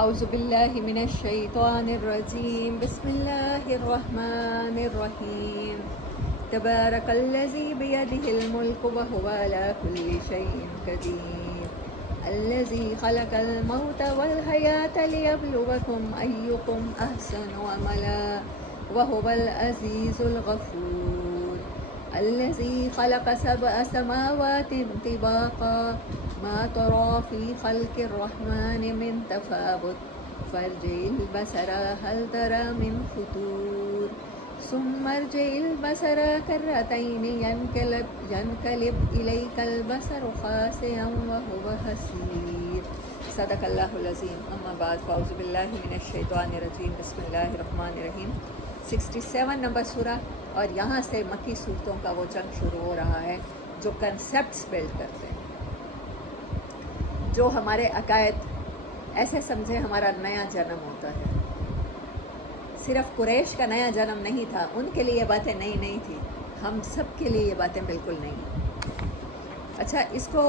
اعوذ باللہ من الشیطان الرجیم بسم اللہ الرحمن الرحیم تبارک الذی بیدہ الملک وہو علی کل شیء قدیر الذی خلق الموت والحیاۃ لیبلوکم ایکم احسن عملا وہو العزیز الغفور الذي خلق سبع سماوات طباقا ما ترى في خلق الرحمن من تفاوت فارجع البصر هل ترى من فطور ثم ارجع البصر كرتين ينقلب إليك البصر خاسئا وهو حسير صدق اللہ العظیم اما بعد فاعوذ باللہ من الشیطان الرجیم بسم اللہ الرحمن الرحیم 67 نمبر سورہ، اور یہاں سے مکی صورتوں کا وہ جنگ شروع ہو رہا ہے جو کنسیپٹس بلڈ کرتے ہیں، جو ہمارے عقائد ایسے سمجھے ہمارا نیا جنم ہوتا ہے۔ صرف قریش کا نیا جنم نہیں تھا، ان کے لیے یہ باتیں نئی نہیں تھی، ہم سب کے لیے یہ باتیں بالکل نہیں۔ اچھا، اس کو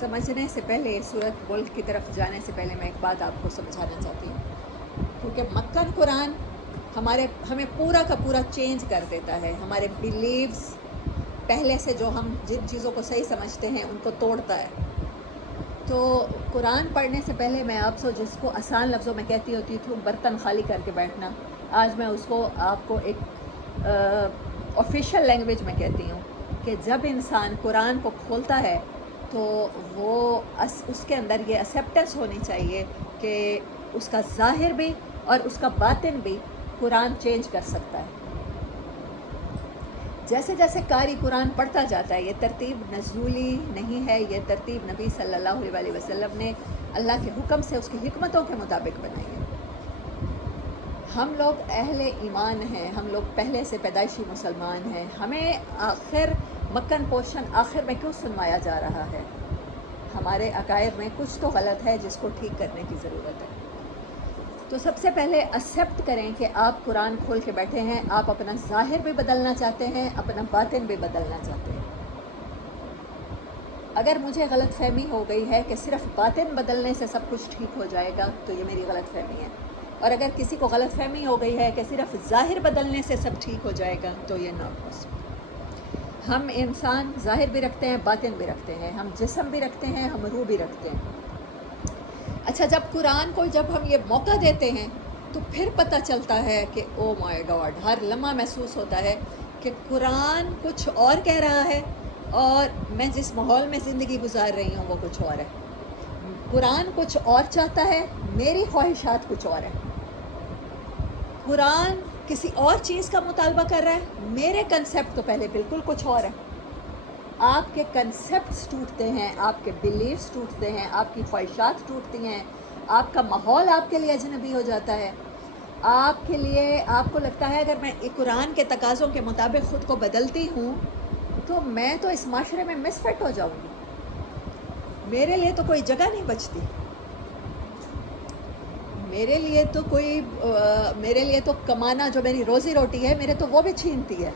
سمجھنے سے پہلے، سورت ملک کی طرف جانے سے پہلے میں ایک بات آپ کو سمجھانا چاہتی ہوں، کیونکہ مکن قرآن ہمیں پورا کا پورا چینج کر دیتا ہے، ہمارے بیلیوز پہلے سے جو ہم جن چیزوں کو صحیح سمجھتے ہیں ان کو توڑتا ہے۔ تو قرآن پڑھنے سے پہلے میں آپ سے جس کو آسان لفظوں میں کہتی ہوتی تھی برتن خالی کر کے بیٹھنا، آج میں اس کو آپ کو ایک آفیشیل لینگویج میں کہتی ہوں کہ جب انسان قرآن کو کھولتا ہے تو وہ اس کے اندر یہ ایکسیپٹنس ہونی چاہیے کہ اس کا ظاہر بھی اور اس کا باطن بھی قرآن چینج کر سکتا ہے۔ جیسے جیسے قاری قرآن پڑھتا جاتا ہے، یہ ترتیب نزولی نہیں ہے، یہ ترتیب نبی صلی اللہ علیہ وسلم نے اللہ کے حکم سے اس کی حکمتوں کے مطابق بنائی ہے۔ ہم لوگ اہل ایمان ہیں، ہم لوگ پہلے سے پیدائشی مسلمان ہیں، ہمیں آخر مکن پورشن آخر میں کیوں سنوایا جا رہا ہے؟ ہمارے عقائد میں کچھ تو غلط ہے جس کو ٹھیک کرنے کی ضرورت ہے۔ تو سب سے پہلے ایکسیپٹ کریں کہ آپ قرآن کھول کے بیٹھے ہیں، آپ اپنا ظاہر بھی بدلنا چاہتے ہیں، اپنا باطن بھی بدلنا چاہتے ہیں۔ اگر مجھے غلط فہمی ہو گئی ہے کہ صرف باطن بدلنے سے سب کچھ ٹھیک ہو جائے گا تو یہ میری غلط فہمی ہے، اور اگر کسی کو غلط فہمی ہو گئی ہے کہ صرف ظاہر بدلنے سے سب ٹھیک ہو جائے گا تو یہ ناٹ پاسبل۔ ہم انسان ظاہر بھی رکھتے ہیں، باطن بھی رکھتے ہیں، ہم جسم بھی رکھتے ہیں، ہم روح بھی رکھتے ہیں۔ اچھا، جب قرآن کو جب ہم یہ موقع دیتے ہیں تو پھر پتہ چلتا ہے کہ او مائی گاڈ، ہر لمحہ محسوس ہوتا ہے کہ قرآن کچھ اور کہہ رہا ہے اور میں جس ماحول میں زندگی گزار رہی ہوں وہ کچھ اور ہے۔ قرآن کچھ اور چاہتا ہے، میری خواہشات کچھ اور ہے۔ قرآن کسی اور چیز کا مطالبہ کر رہا ہے، میرے کنسیپٹ تو پہلے بالکل کچھ اور ہے۔ آپ کے کنسیپٹس ٹوٹتے ہیں، آپ کے بیلیفز ٹوٹتے ہیں، آپ کی خواہشات ٹوٹتی ہیں، آپ کا ماحول آپ کے لیے اجنبی ہو جاتا ہے۔ آپ کے لیے، آپ کو لگتا ہے اگر میں قرآن کے تقاضوں کے مطابق خود کو بدلتی ہوں تو میں تو اس معاشرے میں مس فٹ ہو جاؤں گی، میرے لیے تو کوئی جگہ نہیں بچتی، میرے لیے تو کمانا جو میری روزی روٹی ہے میرے تو وہ بھی چھینتی ہے۔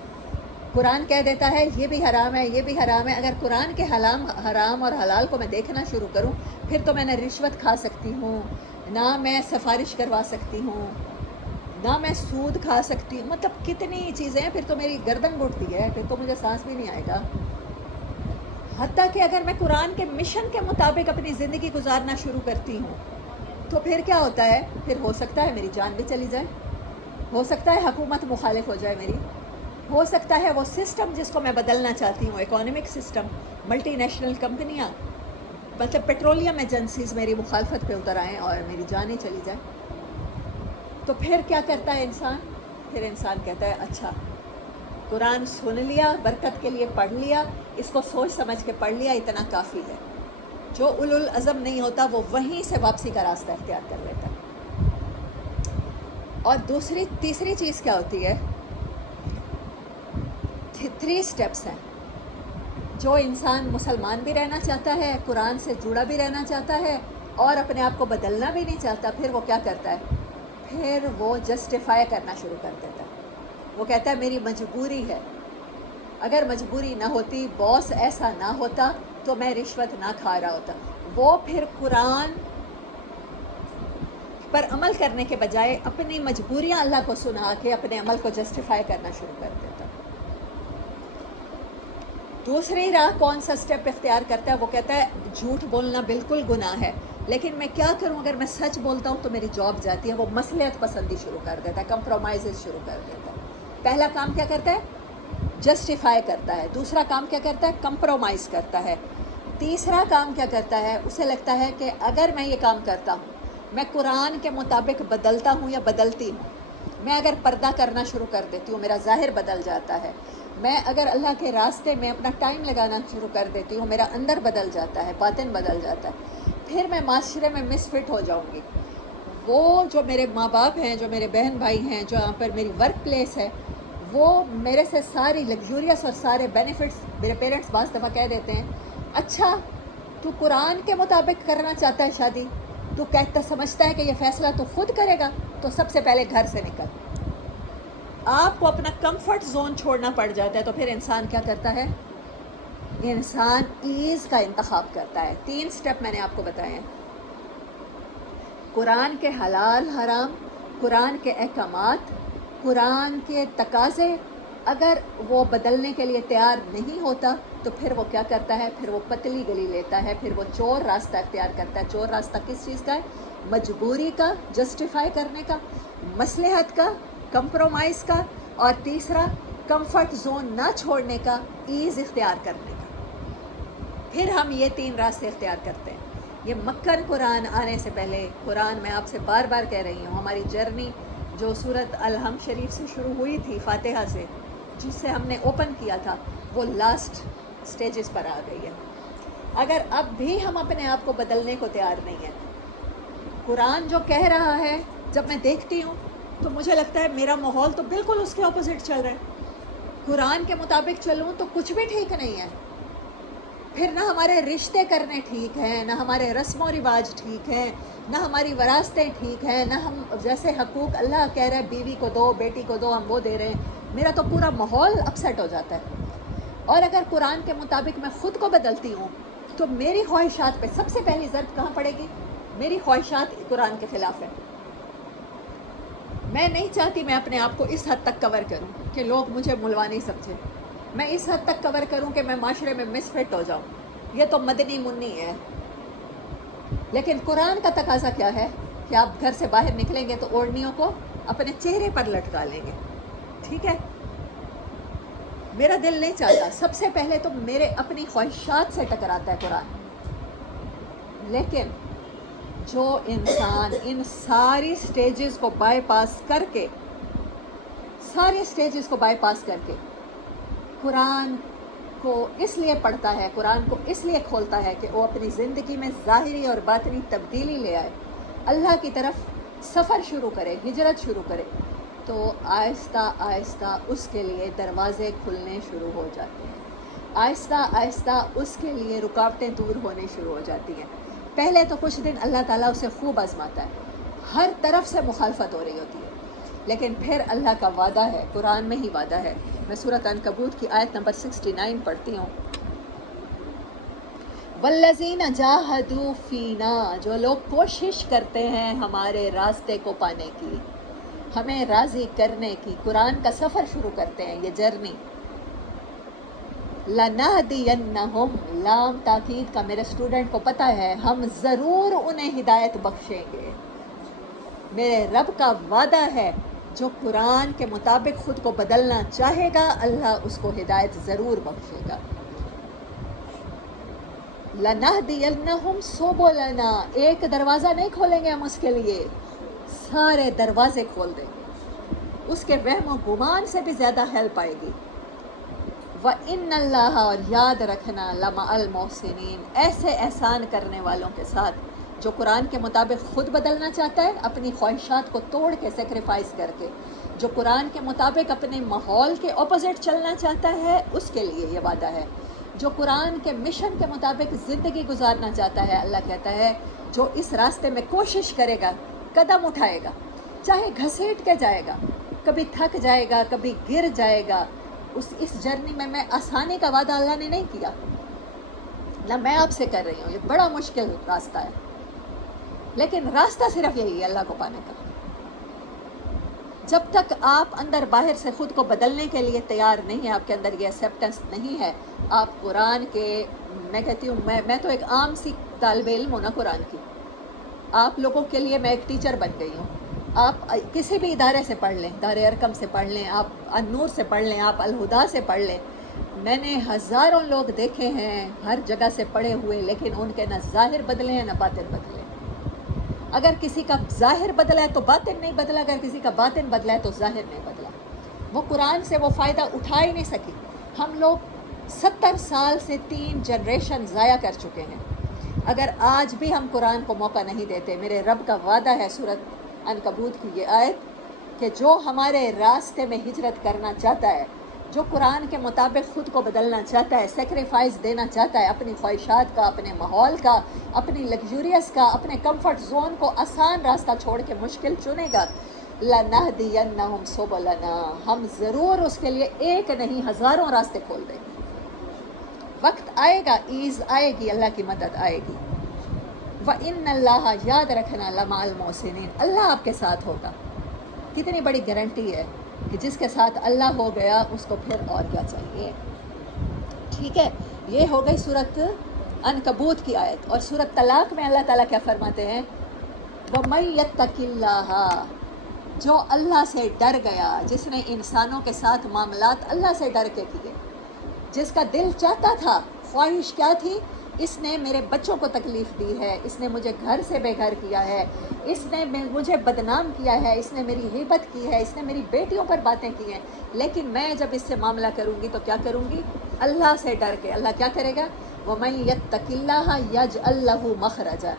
قرآن کہہ دیتا ہے یہ بھی حرام ہے، یہ بھی حرام ہے۔ اگر قرآن کے حرام اور حلال کو میں دیکھنا شروع کروں پھر تو میں نہ رشوت کھا سکتی ہوں، نہ میں سفارش کروا سکتی ہوں، نہ میں سود کھا سکتی ہوں، مطلب کتنی چیزیں ہیں، پھر تو میری گردن گھٹتی ہے، پھر تو مجھے سانس بھی نہیں آئے گا۔ حتیٰ کہ اگر میں قرآن کے مشن کے مطابق اپنی زندگی گزارنا شروع کرتی ہوں تو پھر کیا ہوتا ہے؟ پھر ہو سکتا ہے میری جان بھی چلی جائے، ہو سکتا ہے حکومت مخالف ہو جائے میری، ہو سکتا ہے وہ سسٹم جس کو میں بدلنا چاہتی ہوں، اکانومک سسٹم، ملٹی نیشنل کمپنیاں، مطلب پیٹرولیم ایجنسیز میری مخالفت پہ اتر آئیں اور میری جان ہی چلی جائے۔ تو پھر کیا کرتا ہے انسان؟ پھر انسان کہتا ہے اچھا قرآن سن لیا، برکت کے لیے پڑھ لیا، اس کو سوچ سمجھ کے پڑھ لیا، اتنا کافی ہے۔ جو اولو العزم نہیں ہوتا وہ وہیں سے واپسی کا راستہ اختیار کر لیتا ہے۔ اور تیسری چیز کیا ہوتی ہے؟ 3 سٹیپس ہیں۔ جو انسان مسلمان بھی رہنا چاہتا ہے، قرآن سے جڑا بھی رہنا چاہتا ہے اور اپنے آپ کو بدلنا بھی نہیں چاہتا، پھر وہ کیا کرتا ہے؟ پھر وہ جسٹیفائی کرنا شروع کر دیتا ہے۔ وہ کہتا ہے میری مجبوری ہے، اگر مجبوری نہ ہوتی، باس ایسا نہ ہوتا تو میں رشوت نہ کھا رہا ہوتا۔ وہ پھر قرآن پر عمل کرنے کے بجائے اپنی مجبوریاں اللہ کو سنا کے اپنے عمل کو جسٹیفائی کرنا شروع کر دیتا. دوسری راہ کون سا سٹیپ اختیار کرتا ہے؟ وہ کہتا ہے جھوٹ بولنا بالکل گناہ ہے، لیکن میں کیا کروں، اگر میں سچ بولتا ہوں تو میری جاب جاتی ہے. وہ مصلحت پسندی شروع کر دیتا ہے، کمپرومائزز شروع کر دیتا ہے. پہلا کام کیا کرتا ہے؟ جسٹیفائی کرتا ہے. دوسرا کام کیا کرتا ہے؟ کمپرومائز کرتا ہے. تیسرا کام کیا کرتا ہے؟ اسے لگتا ہے کہ اگر میں یہ کام کرتا ہوں، میں قرآن کے مطابق بدلتا ہوں یا بدلتی ہوں، میں اگر پردہ کرنا شروع کر دیتی ہوں میرا ظاہر بدل جاتا ہے، میں اگر اللہ کے راستے میں اپنا ٹائم لگانا شروع کر دیتی ہوں میرا اندر بدل جاتا ہے، باطن بدل جاتا ہے، پھر میں معاشرے میں مس فٹ ہو جاؤں گی. وہ جو میرے ماں باپ ہیں، جو میرے بہن بھائی ہیں، جو یہاں پر میری ورک پلیس ہے، وہ میرے سے ساری لگزوریس اور سارے بینیفٹس، میرے پیرنٹس بعض دفعہ کہہ دیتے ہیں اچھا تو قرآن کے مطابق کرنا چاہتا ہے شادی، تو کہتا سمجھتا ہے کہ یہ فیصلہ تو خود کرے گا، تو سب سے پہلے گھر سے نکل. آپ کو اپنا کمفرٹ زون چھوڑنا پڑ جاتا ہے، تو پھر انسان کیا کرتا ہے؟ انسان ایز کا انتخاب کرتا ہے. 3 سٹیپ میں نے آپ کو بتائے ہیں: قرآن کے حلال حرام، قرآن کے احکامات، قرآن کے تقاضے. اگر وہ بدلنے کے لیے تیار نہیں ہوتا تو پھر وہ کیا کرتا ہے؟ پھر وہ پتلی گلی لیتا ہے، پھر وہ چور راستہ اختیار کرتا ہے. چور راستہ کس چیز کا ہے؟ مجبوری کا، جسٹیفائی کرنے کا، مصلحت کا، کمپرومائز کا، اور تیسرا کمفرٹ زون نہ چھوڑنے کا، ایز اختیار کرنے کا. پھر ہم یہ 3 راستے اختیار کرتے ہیں. یہ مکن قرآن آنے سے پہلے، قرآن میں آپ سے بار بار کہہ رہی ہوں، ہماری جرنی جو سورۃ الحمد شریف سے شروع ہوئی تھی، فاتحہ سے، جس سے ہم نے اوپن کیا تھا، وہ لاسٹ سٹیجز پر آ گئی ہے. اگر اب بھی ہم اپنے آپ کو بدلنے کو تیار نہیں ہیں، قرآن جو کہہ رہا ہے جب میں دیکھتی ہوں تو مجھے لگتا ہے میرا ماحول تو بالکل اس کے اپوزٹ چل رہا ہے. قرآن کے مطابق چلوں تو کچھ بھی ٹھیک نہیں ہے. پھر نہ ہمارے رشتے کرنے ٹھیک ہیں، نہ ہمارے رسم و رواج ٹھیک ہیں، نہ ہماری وراثتیں ٹھیک ہیں، نہ ہم جیسے حقوق اللہ کہہ رہے ہیں بیوی کو دو، بیٹی کو دو، ہم وہ دے رہے ہیں. میرا تو پورا ماحول اپسیٹ ہو جاتا ہے. اور اگر قرآن کے مطابق میں خود کو بدلتی ہوں تو میری خواہشات پہ سب سے پہلی ضرب کہاں پڑے گی؟ میری خواہشات قرآن کے خلاف ہیں. میں نہیں چاہتی میں اپنے آپ کو اس حد تک کور کروں کہ لوگ مجھے ملوا نہیں سمجھے. میں اس حد تک کور کروں کہ میں معاشرے میں مس فٹ ہو جاؤں. یہ تو مدنی منی ہے. لیکن قرآن کا تقاضا کیا ہے کہ آپ گھر سے باہر نکلیں گے تو اوڑھنیوں کو اپنے چہرے پر لٹکا لیں گے. ٹھیک ہے؟ میرا دل نہیں چاہتا. سب سے پہلے تو میرے اپنی خواہشات سے ٹکراتا ہے قرآن. لیکن جو انسان ان ساری سٹیجز کو بائی پاس کر کے، قرآن کو اس لیے پڑھتا ہے، قرآن کو اس لیے کھولتا ہے کہ وہ اپنی زندگی میں ظاہری اور باطنی تبدیلی لے آئے، اللہ کی طرف سفر شروع کرے، ہجرت شروع کرے، تو آہستہ آہستہ اس کے لیے دروازے کھلنے شروع ہو جاتے ہیں. آہستہ آہستہ اس کے لیے رکاوٹیں دور ہونے شروع ہو جاتی ہیں. پہلے تو کچھ دن اللہ تعالیٰ اسے خوب آزماتا ہے، ہر طرف سے مخالفت ہو رہی ہوتی ہے، لیکن پھر اللہ کا وعدہ ہے، قرآن میں ہی وعدہ ہے. میں سورۃ عنکبوت کی آیت نمبر 69 پڑھتی ہوں. والذین جاہدوا فینا، جو لوگ کوشش کرتے ہیں ہمارے راستے کو پانے کی، ہمیں راضی کرنے کی، قرآن کا سفر شروع کرتے ہیں، یہ جرنی. لَنَهْدِيَنَّهُمْ، لام تاکید کا. میرے اسٹوڈنٹ کو پتہ ہے ہم ضرور انہیں ہدایت بخشیں گے. میرے رب کا وعدہ ہے جو قرآن کے مطابق خود کو بدلنا چاہے گا اللہ اس کو ہدایت ضرور بخشے گا. لَنَهْدِيَنَّهُمْ سُبُلَنَا، ایک دروازہ نہیں کھولیں گے ہم اس کے لیے، سارے دروازے کھول دیں گے. اس کے وہم و گمان سے بھی زیادہ ہیلپ آئے گی. وَإِنَّ اللَّهَ، اور یاد رکھنا، لَمَعَ الْمُحْسِنِينَ، ایسے احسان کرنے والوں کے ساتھ جو قرآن کے مطابق خود بدلنا چاہتا ہے، اپنی خواہشات کو توڑ کے، سیکریفائز کر کے، جو قرآن کے مطابق اپنے ماحول کے اپوزٹ چلنا چاہتا ہے، اس کے لیے یہ وعدہ ہے. جو قرآن کے مشن کے مطابق زندگی گزارنا چاہتا ہے، اللہ کہتا ہے جو اس راستے میں کوشش کرے گا، قدم اٹھائے گا، چاہے گھسیٹ کے جائے گا، کبھی تھک جائے گا، کبھی گر جائے گا. اس جرنی میں آسانی کا وعدہ اللہ نے نہیں کیا، نہ میں آپ سے کر رہی ہوں. یہ بڑا مشکل راستہ ہے. لیکن راستہ صرف یہی ہے اللہ کو پانے کا. جب تک آپ اندر باہر سے خود کو بدلنے کے لیے تیار نہیں ہیں، آپ کے اندر یہ ایکسیپٹنس نہیں ہے، آپ قرآن کے، میں کہتی ہوں میں تو ایک عام سی طالب علم ہوں نا قرآن کی. آپ لوگوں کے لیے میں ایک ٹیچر بن گئی ہوں. آپ کسی بھی ادارے سے پڑھ لیں، دار ارقم سے پڑھ لیں، آپ النور سے پڑھ لیں، آپ الہدا سے پڑھ لیں. میں نے ہزاروں لوگ دیکھے ہیں ہر جگہ سے پڑھے ہوئے، لیکن ان کے نہ ظاہر بدلے ہیں نہ باطن بدلے. اگر کسی کا ظاہر بدلا ہے تو باطن نہیں بدلا، اگر کسی کا باطن بدلا ہے تو ظاہر نہیں بدلا. وہ قرآن سے وہ فائدہ اٹھا ہی نہیں سکی. ہم لوگ 70 سال سے 3 جنریشن ضائع کر چکے ہیں. اگر آج بھی ہم قرآن کو موقع نہیں دیتے، میرے رب کا وعدہ ہے سورۃ عنکبوت کی یہ آیت کہ جو ہمارے راستے میں ہجرت کرنا چاہتا ہے، جو قرآن کے مطابق خود کو بدلنا چاہتا ہے، سیکریفائز دینا چاہتا ہے اپنی خواہشات کا، اپنے ماحول کا، اپنی لگژوریس کا، اپنے کمفرٹ زون کو، آسان راستہ چھوڑ کے مشکل چنے گا، لَنَهْدِيَنَّهُمْ سُبُلَنَا، ہم ضرور اس کے لیے ایک نہیں ہزاروں راستے کھول دیں گے. وقت آئے گا، ایز آئے گی، اللہ کی مدد آئے گی. وَإِنَّ اللَّهَ، یاد رکھنا، لَمَعَ الْمُحْسِنِينَ، اللہ آپ کے ساتھ ہوگا. کتنی بڑی گارنٹی ہے کہ جس کے ساتھ اللہ ہو گیا اس کو پھر اور کیا چاہیے. ٹھیک ہے، یہ ہو گئی سورۃ عنکبوت کی آیت. اور سورۃ طلاق میں اللہ تعالیٰ کیا فرماتے ہیں؟ وَمَن يَتَّقِ اللَّهَ، جو اللہ سے ڈر گیا، جس نے انسانوں کے ساتھ معاملات اللہ سے ڈر کے کیے، جس کا دل چاہتا تھا، خواہش کیا تھی؟ اس نے میرے بچوں کو تکلیف دی ہے، اس نے مجھے گھر سے بے گھر کیا ہے، اس نے مجھے بدنام کیا ہے، اس نے میری غیبت کی ہے، اس نے میری بیٹیوں پر باتیں کی ہیں، لیکن میں جب اس سے معاملہ کروں گی تو کیا کروں گی؟ اللہ سے ڈر کے. اللہ کیا کرے گا؟ وَمَن يَتَّقِ اللَّهَ يَجْعَل لَّهُ مَخْرَجًا.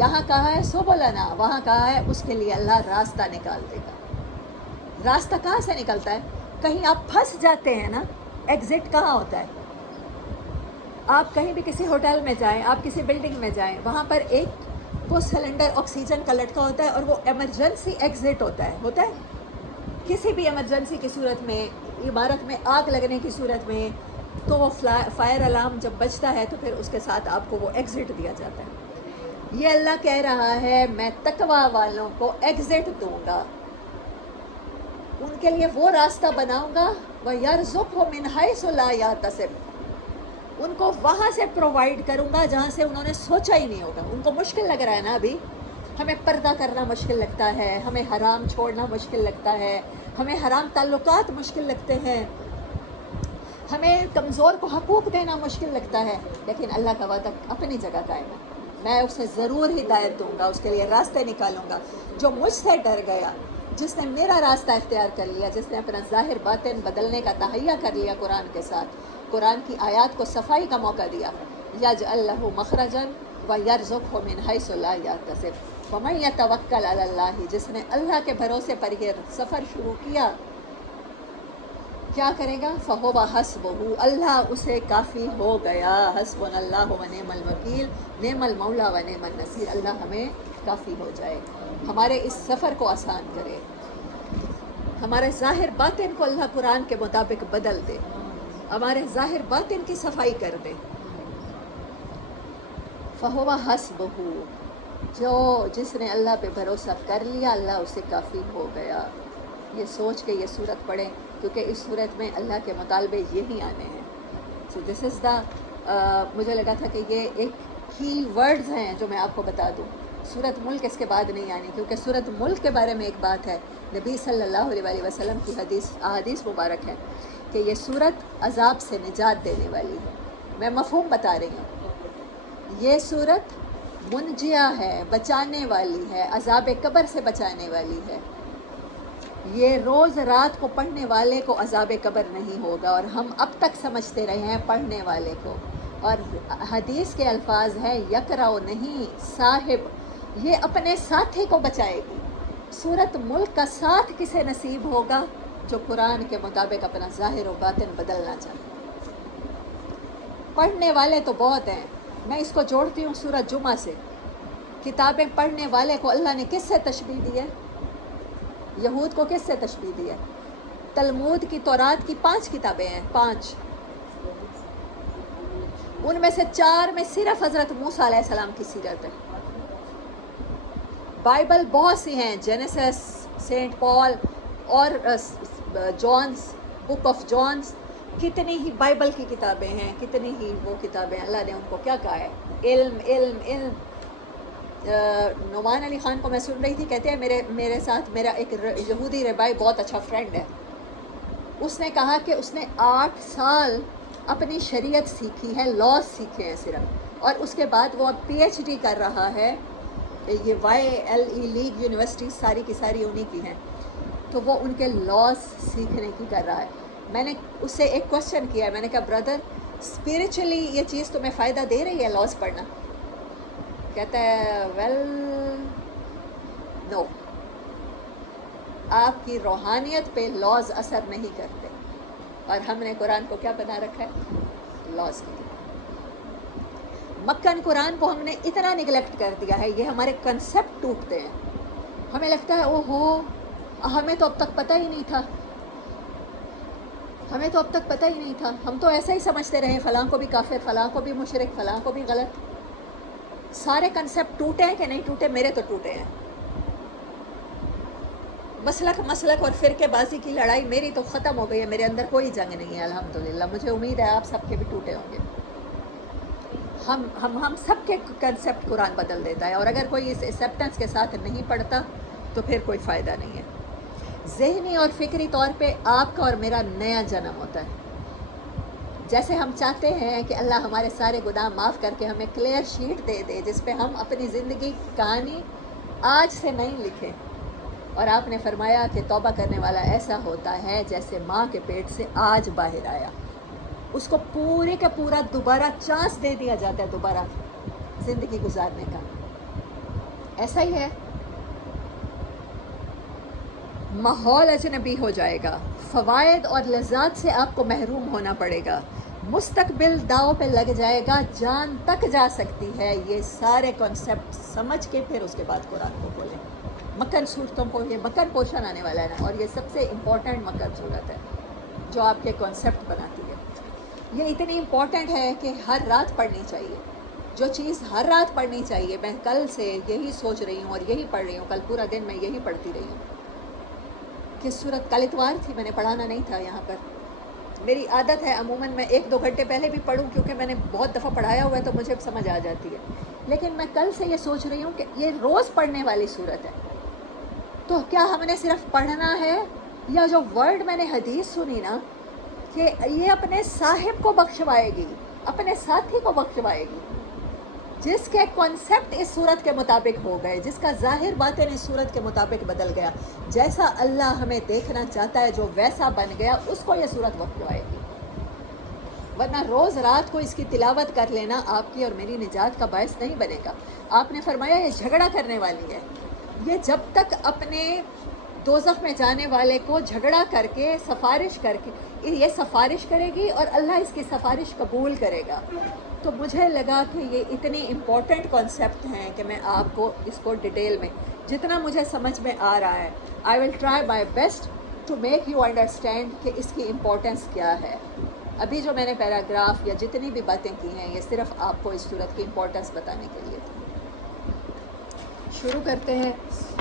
یہاں کہا ہے سُبُلَنَا، وہاں کہا ہے اس کے لیے اللہ راستہ نکال دے گا. راستہ کہاں سے نکلتا ہے؟ کہیں آپ پھنس جاتے ہیں نا، ایگزٹ کہاں ہوتا ہے؟ آپ کہیں بھی کسی ہوٹل میں جائیں، آپ کسی بلڈنگ میں جائیں، وہاں پر ایک وہ سلنڈر آکسیجن کا لٹکا ہوتا ہے اور وہ ایمرجنسی ایگزٹ ہوتا ہے. کسی بھی ایمرجنسی کی صورت میں، عمارت میں آگ لگنے کی صورت میں، تو وہ فائر الارم جب بجتا ہے تو پھر اس کے ساتھ آپ کو وہ ایگزٹ دیا جاتا ہے. یہ اللہ کہہ رہا ہے میں تقوی والوں کو ایگزٹ دوں گا، ان کے لیے وہ راستہ بناؤں گا. وَيَرْزُقْهُ مِنْ حَيْثُ لَا يَحْتَسِبُ، ان کو وہاں سے پرووائڈ کروں گا جہاں سے انہوں نے سوچا ہی نہیں ہوگا. ان کو مشکل لگ رہا ہے نا، ابھی ہمیں پردہ کرنا مشکل لگتا ہے، ہمیں حرام چھوڑنا مشکل لگتا ہے، ہمیں حرام تعلقات مشکل لگتے ہیں، ہمیں کمزور کو حقوق دینا مشکل لگتا ہے، لیکن اللہ کا وعدہ اپنی جگہ قائم ہے. میں اسے ضرور ہدایت دوں گا، اس کے لیے راستے نکالوں گا. جو مجھ سے ڈر گیا، جس نے میرا راستہ اختیار کر لیا، جس نے اپنا ظاہر باطن بدلنے کا تہیہ کر لیا قرآن کے ساتھ، قرآن کی آیات کو صفائی کا موقع دیا، یجعل لہ مخرجا ویرزقہ من حیث لا یحتسب. ومن یتوکل علی اللہ، جس نے اللہ کے بھروسے پر یہ سفر شروع کیا، کیا کرے گا؟ فہو حسبہ، اللہ اسے کافی ہو گیا. حسبنا اللہ و نعم الوکیل، نعم المولا و نعم النصیر. اللہ ہمیں کافی ہو جائے، ہمارے اس سفر کو آسان کرے، ہمارے ظاہر باطن کو اللہ قرآن کے مطابق بدل دے، ہمارے ظاہر باطن کی صفائی کر دے. فہو حسبہ، جس نے اللہ پہ بھروسہ کر لیا اللہ اسے کافی ہو گیا. یہ سوچ کے یہ صورت پڑھیں، کیونکہ اس صورت میں اللہ کے مطالبے یہی آنے ہیں. سو دس از دا، مجھے لگا تھا کہ یہ ایک کی ورڈز ہیں جو میں آپ کو بتا دوں. سورۃ ملک اس کے بعد نہیں آنی، کیونکہ سورۃ ملک کے بارے میں ایک بات ہے، نبی صلی اللہ علیہ وآلہ وسلم کی احادیث مبارک ہے کہ یہ سورت عذاب سے نجات دینے والی ہے. میں مفہوم بتا رہی ہوں. یہ سورت منجیہ ہے، بچانے والی ہے، عذاب قبر سے بچانے والی ہے. یہ روز رات کو پڑھنے والے کو عذاب قبر نہیں ہوگا، اور ہم اب تک سمجھتے رہے ہیں پڑھنے والے کو. اور حدیث کے الفاظ ہیں یقرأ نہیں، صاحب، یہ اپنے ساتھی کو بچائے گی. سورت ملک کا ساتھ کسے نصیب ہوگا؟ جو قرآن کے مطابق اپنا ظاہر و باطن بدلنا چاہے. پڑھنے والے تو بہت ہیں، میں اس کو جوڑتی ہوں سورۃ جمعہ سے. کتابیں پڑھنے والے کو اللہ نے کس سے تشبیہ دی ہے؟ یہود کو کس سے تشبیہ دی ہے؟ تلمود کی، تورات کی 5 کتابیں ہیں، 5. ان میں سے 4 میں صرف حضرت موسیٰ علیہ السلام کی سیرت ہے. بائبل بہت سی ہیں، جینیسس، سینٹ پال اور جونس، بک آف جونس، کتنی ہی بائبل کی کتابیں ہیں، کتنی ہی وہ کتابیں اللہ نے ان کو کیا کہا ہے، علم علم علم۔ نعمان علی خان کو میں سن رہی تھی، کہتے ہیں میرے ساتھ میرا ایک یہودی ربائی بہت اچھا فرینڈ ہے، اس نے کہا کہ اس نے 8 سال اپنی شریعت سیکھی ہے، لاز سیکھے ہیں صرف، اور اس کے بعد وہ اب پی ایچ ڈی کر رہا ہے، یہ YLE لیگ یونیورسٹی ساری کی ساری انہی کی ہیں، تو وہ ان کے لاز سیکھنے کی کر رہا ہے۔ میں نے اس سے ایک کوشچن کیا ہے، میں نے کہا برادر اسپریچولی یہ چیز تمہیں فائدہ دے رہی ہے لاز پڑھنا؟ کہتا ہے ویل نو، آپ کی روحانیت پہ لاز اثر نہیں کرتے، اور ہم نے قرآن کو کیا بنا رکھا ہے؟ لاز کی۔ مکن قرآن کو ہم نے اتنا نگلیکٹ کر دیا ہے، یہ ہمارے کنسپٹ ٹوٹتے ہیں، ہمیں لگتا ہے او ہو ہمیں تو اب تک پتہ ہی نہیں تھا، ہمیں تو اب تک پتہ ہی نہیں تھا، ہم تو ایسا ہی سمجھتے رہے، فلاں کو بھی کافر، فلاں کو بھی مشرک، فلاں کو بھی غلط۔ سارے کنسپٹ ٹوٹے ہیں کہ نہیں ٹوٹے؟ میرے تو ٹوٹے ہیں۔ مسلک اور فرقے بازی کی لڑائی میری تو ختم ہو گئی ہے، میرے اندر کوئی جنگ نہیں ہے الحمدللہ، مجھے امید ہے آپ سب کے بھی ٹوٹے ہوں گے۔ ہم سب کے کنسپٹ قرآن بدل دیتا ہے، اور اگر کوئی اس ایکسیپٹنس کے ساتھ نہیں پڑھتا تو پھر کوئی فائدہ نہیں ہے۔ ذہنی اور فکری طور پہ آپ کا اور میرا نیا جنم ہوتا ہے، جیسے ہم چاہتے ہیں کہ اللہ ہمارے سارے گناہ معاف کر کے ہمیں کلیئر شیٹ دے دے جس پہ ہم اپنی زندگی کہانی آج سے نہیں لکھیں، اور آپ نے فرمایا کہ توبہ کرنے والا ایسا ہوتا ہے جیسے ماں کے پیٹ سے آج باہر آیا، اس کو پورے کا پورا دوبارہ چانس دے دیا جاتا ہے دوبارہ زندگی گزارنے کا۔ ایسا ہی ہے، ماحول اجنبی ہو جائے گا، فوائد اور لذات سے آپ کو محروم ہونا پڑے گا، مستقبل داؤ پہ لگ جائے گا، جان تک جا سکتی ہے۔ یہ سارے کنسپٹ سمجھ کے پھر اس کے بعد قرآن کو کھولیں۔ مکن صورتوں کو، یہ مکن پوشن آنے والا ہے نا، اور یہ سب سے امپورٹنٹ مکن صورت ہے جو آپ کے کنسپٹ بناتی ہے۔ یہ اتنی امپورٹنٹ ہے کہ ہر رات پڑھنی چاہیے، جو چیز ہر رات پڑھنی چاہیے، میں کل سے یہی سوچ رہی ہوں اور یہی پڑھ رہی ہوں، کل پورا دن میں یہی پڑھتی رہی ہوں۔ کس صورت؟ کل اتوار تھی، میں نے پڑھانا نہیں تھا یہاں پر، میری عادت ہے عموماً میں 1-2 گھنٹے پہلے بھی پڑھوں، کیونکہ میں نے بہت دفعہ پڑھایا ہوا ہے تو مجھے سمجھ آ جاتی ہے، لیکن میں کل سے یہ سوچ رہی ہوں کہ یہ روز پڑھنے والی صورت ہے، تو کیا ہم نے صرف پڑھنا ہے، یا جو ورڈ میں نے حدیث سنی نا کہ یہ اپنے صاحب کو بخشوائے گی، اپنے ساتھی کو بخشوائے گی، جس کے کنسپٹ اس صورت کے مطابق ہو گئے، جس کا ظاہر باطن اس صورت کے مطابق بدل گیا، جیسا اللہ ہمیں دیکھنا چاہتا ہے جو ویسا بن گیا، اس کو یہ صورت بخشوائے گی۔ ورنہ روز رات کو اس کی تلاوت کر لینا آپ کی اور میری نجات کا باعث نہیں بنے گا۔ آپ نے فرمایا یہ جھگڑا کرنے والی ہے، یہ جب تک اپنے دوزخ میں جانے والے کو جھگڑا کر کے سفارش کر کے یہ سفارش کرے گی اور اللہ اس کی سفارش قبول کرے گا۔ تو مجھے لگا کہ یہ اتنی امپورٹنٹ کنسپٹ ہیں کہ میں آپ کو اس کو ڈیٹیل میں جتنا مجھے سمجھ میں آ رہا ہے I will try my best to make you understand کہ اس کی امپورٹنس کیا ہے۔ ابھی جو میں نے پیراگراف یا جتنی بھی باتیں کی ہیں یہ صرف آپ کو اس صورت کی امپورٹنس بتانے کے لیے تھی۔ شروع کرتے ہیں،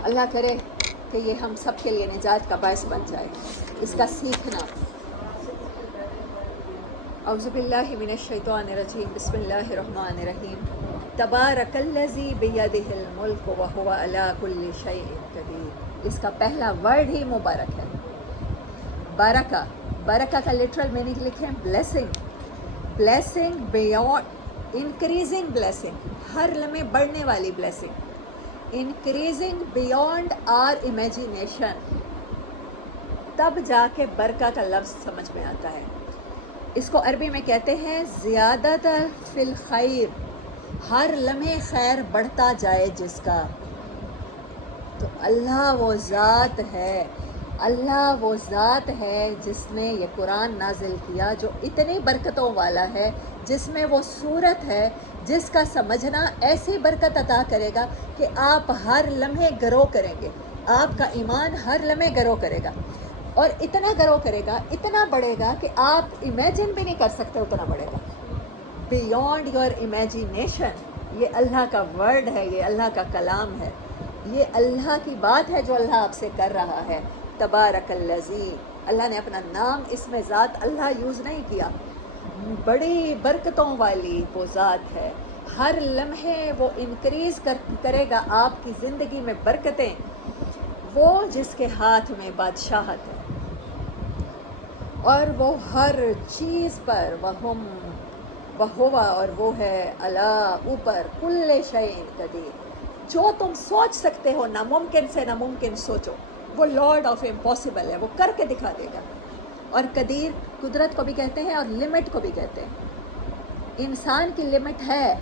اللہ کرے کہ یہ ہم سب کے لیے نجات کا باعث بن جائے، اس کا سیکھنا۔ اعوذ باللہ من الشیطان الرجیم، بسم اللہ الرحمن الرحیم، تبارک الذی بیدہ الملک وہو علی کل شیء قدیر۔ اس کا پہلا ورڈ ہی مبارک ہے، بارکہ۔ بارکہ کا لٹرل میننگ لکھیں blessing, blessing beyond, increasing blessing, ہر لمحے بڑھنے والی blessing, increasing beyond our imagination, تب جا کے برکہ کا لفظ سمجھ میں آتا ہے۔ اس کو عربی میں کہتے ہیں زیادت فی الخیر، ہر لمحے خیر بڑھتا جائے جس کا۔ تو اللہ وہ ذات ہے، اللہ وہ ذات ہے جس نے یہ قرآن نازل کیا جو اتنی برکتوں والا ہے، جس میں وہ صورت ہے جس کا سمجھنا ایسی برکت عطا کرے گا کہ آپ ہر لمحے گرو کریں گے، آپ کا ایمان ہر لمحے گرو کرے گا، اور اتنا گرو کرے گا، اتنا بڑھے گا کہ آپ امیجن بھی نہیں کر سکتے، اتنا بڑھے گا، بیونڈ یور امیجینیشن۔ یہ اللہ کا ورڈ ہے، یہ اللہ کا کلام ہے۔ یہ اللہ کی بات ہے جو اللہ آپ سے کر رہا ہے. تبارک الذی، اللہ نے اپنا نام اس میں ذات اللہ یوز نہیں کیا. بڑی برکتوں والی وہ ذات ہے، ہر لمحے وہ انکریز کرے گا آپ کی زندگی میں برکتیں. وہ جس کے ہاتھ میں بادشاہت ہے اور وہ ہر چیز پر وہوا، اور وہ ہے اللہ اوپر کل شیء قدیر. جو تم سوچ سکتے ہو ناممکن سے ناممکن سوچو، وہ لارڈ آف امپاسبل ہے، وہ کر کے دکھا دے گا. اور قدیر قدرت کو بھی کہتے ہیں اور لمٹ کو بھی کہتے ہیں. انسان کی لمٹ ہے،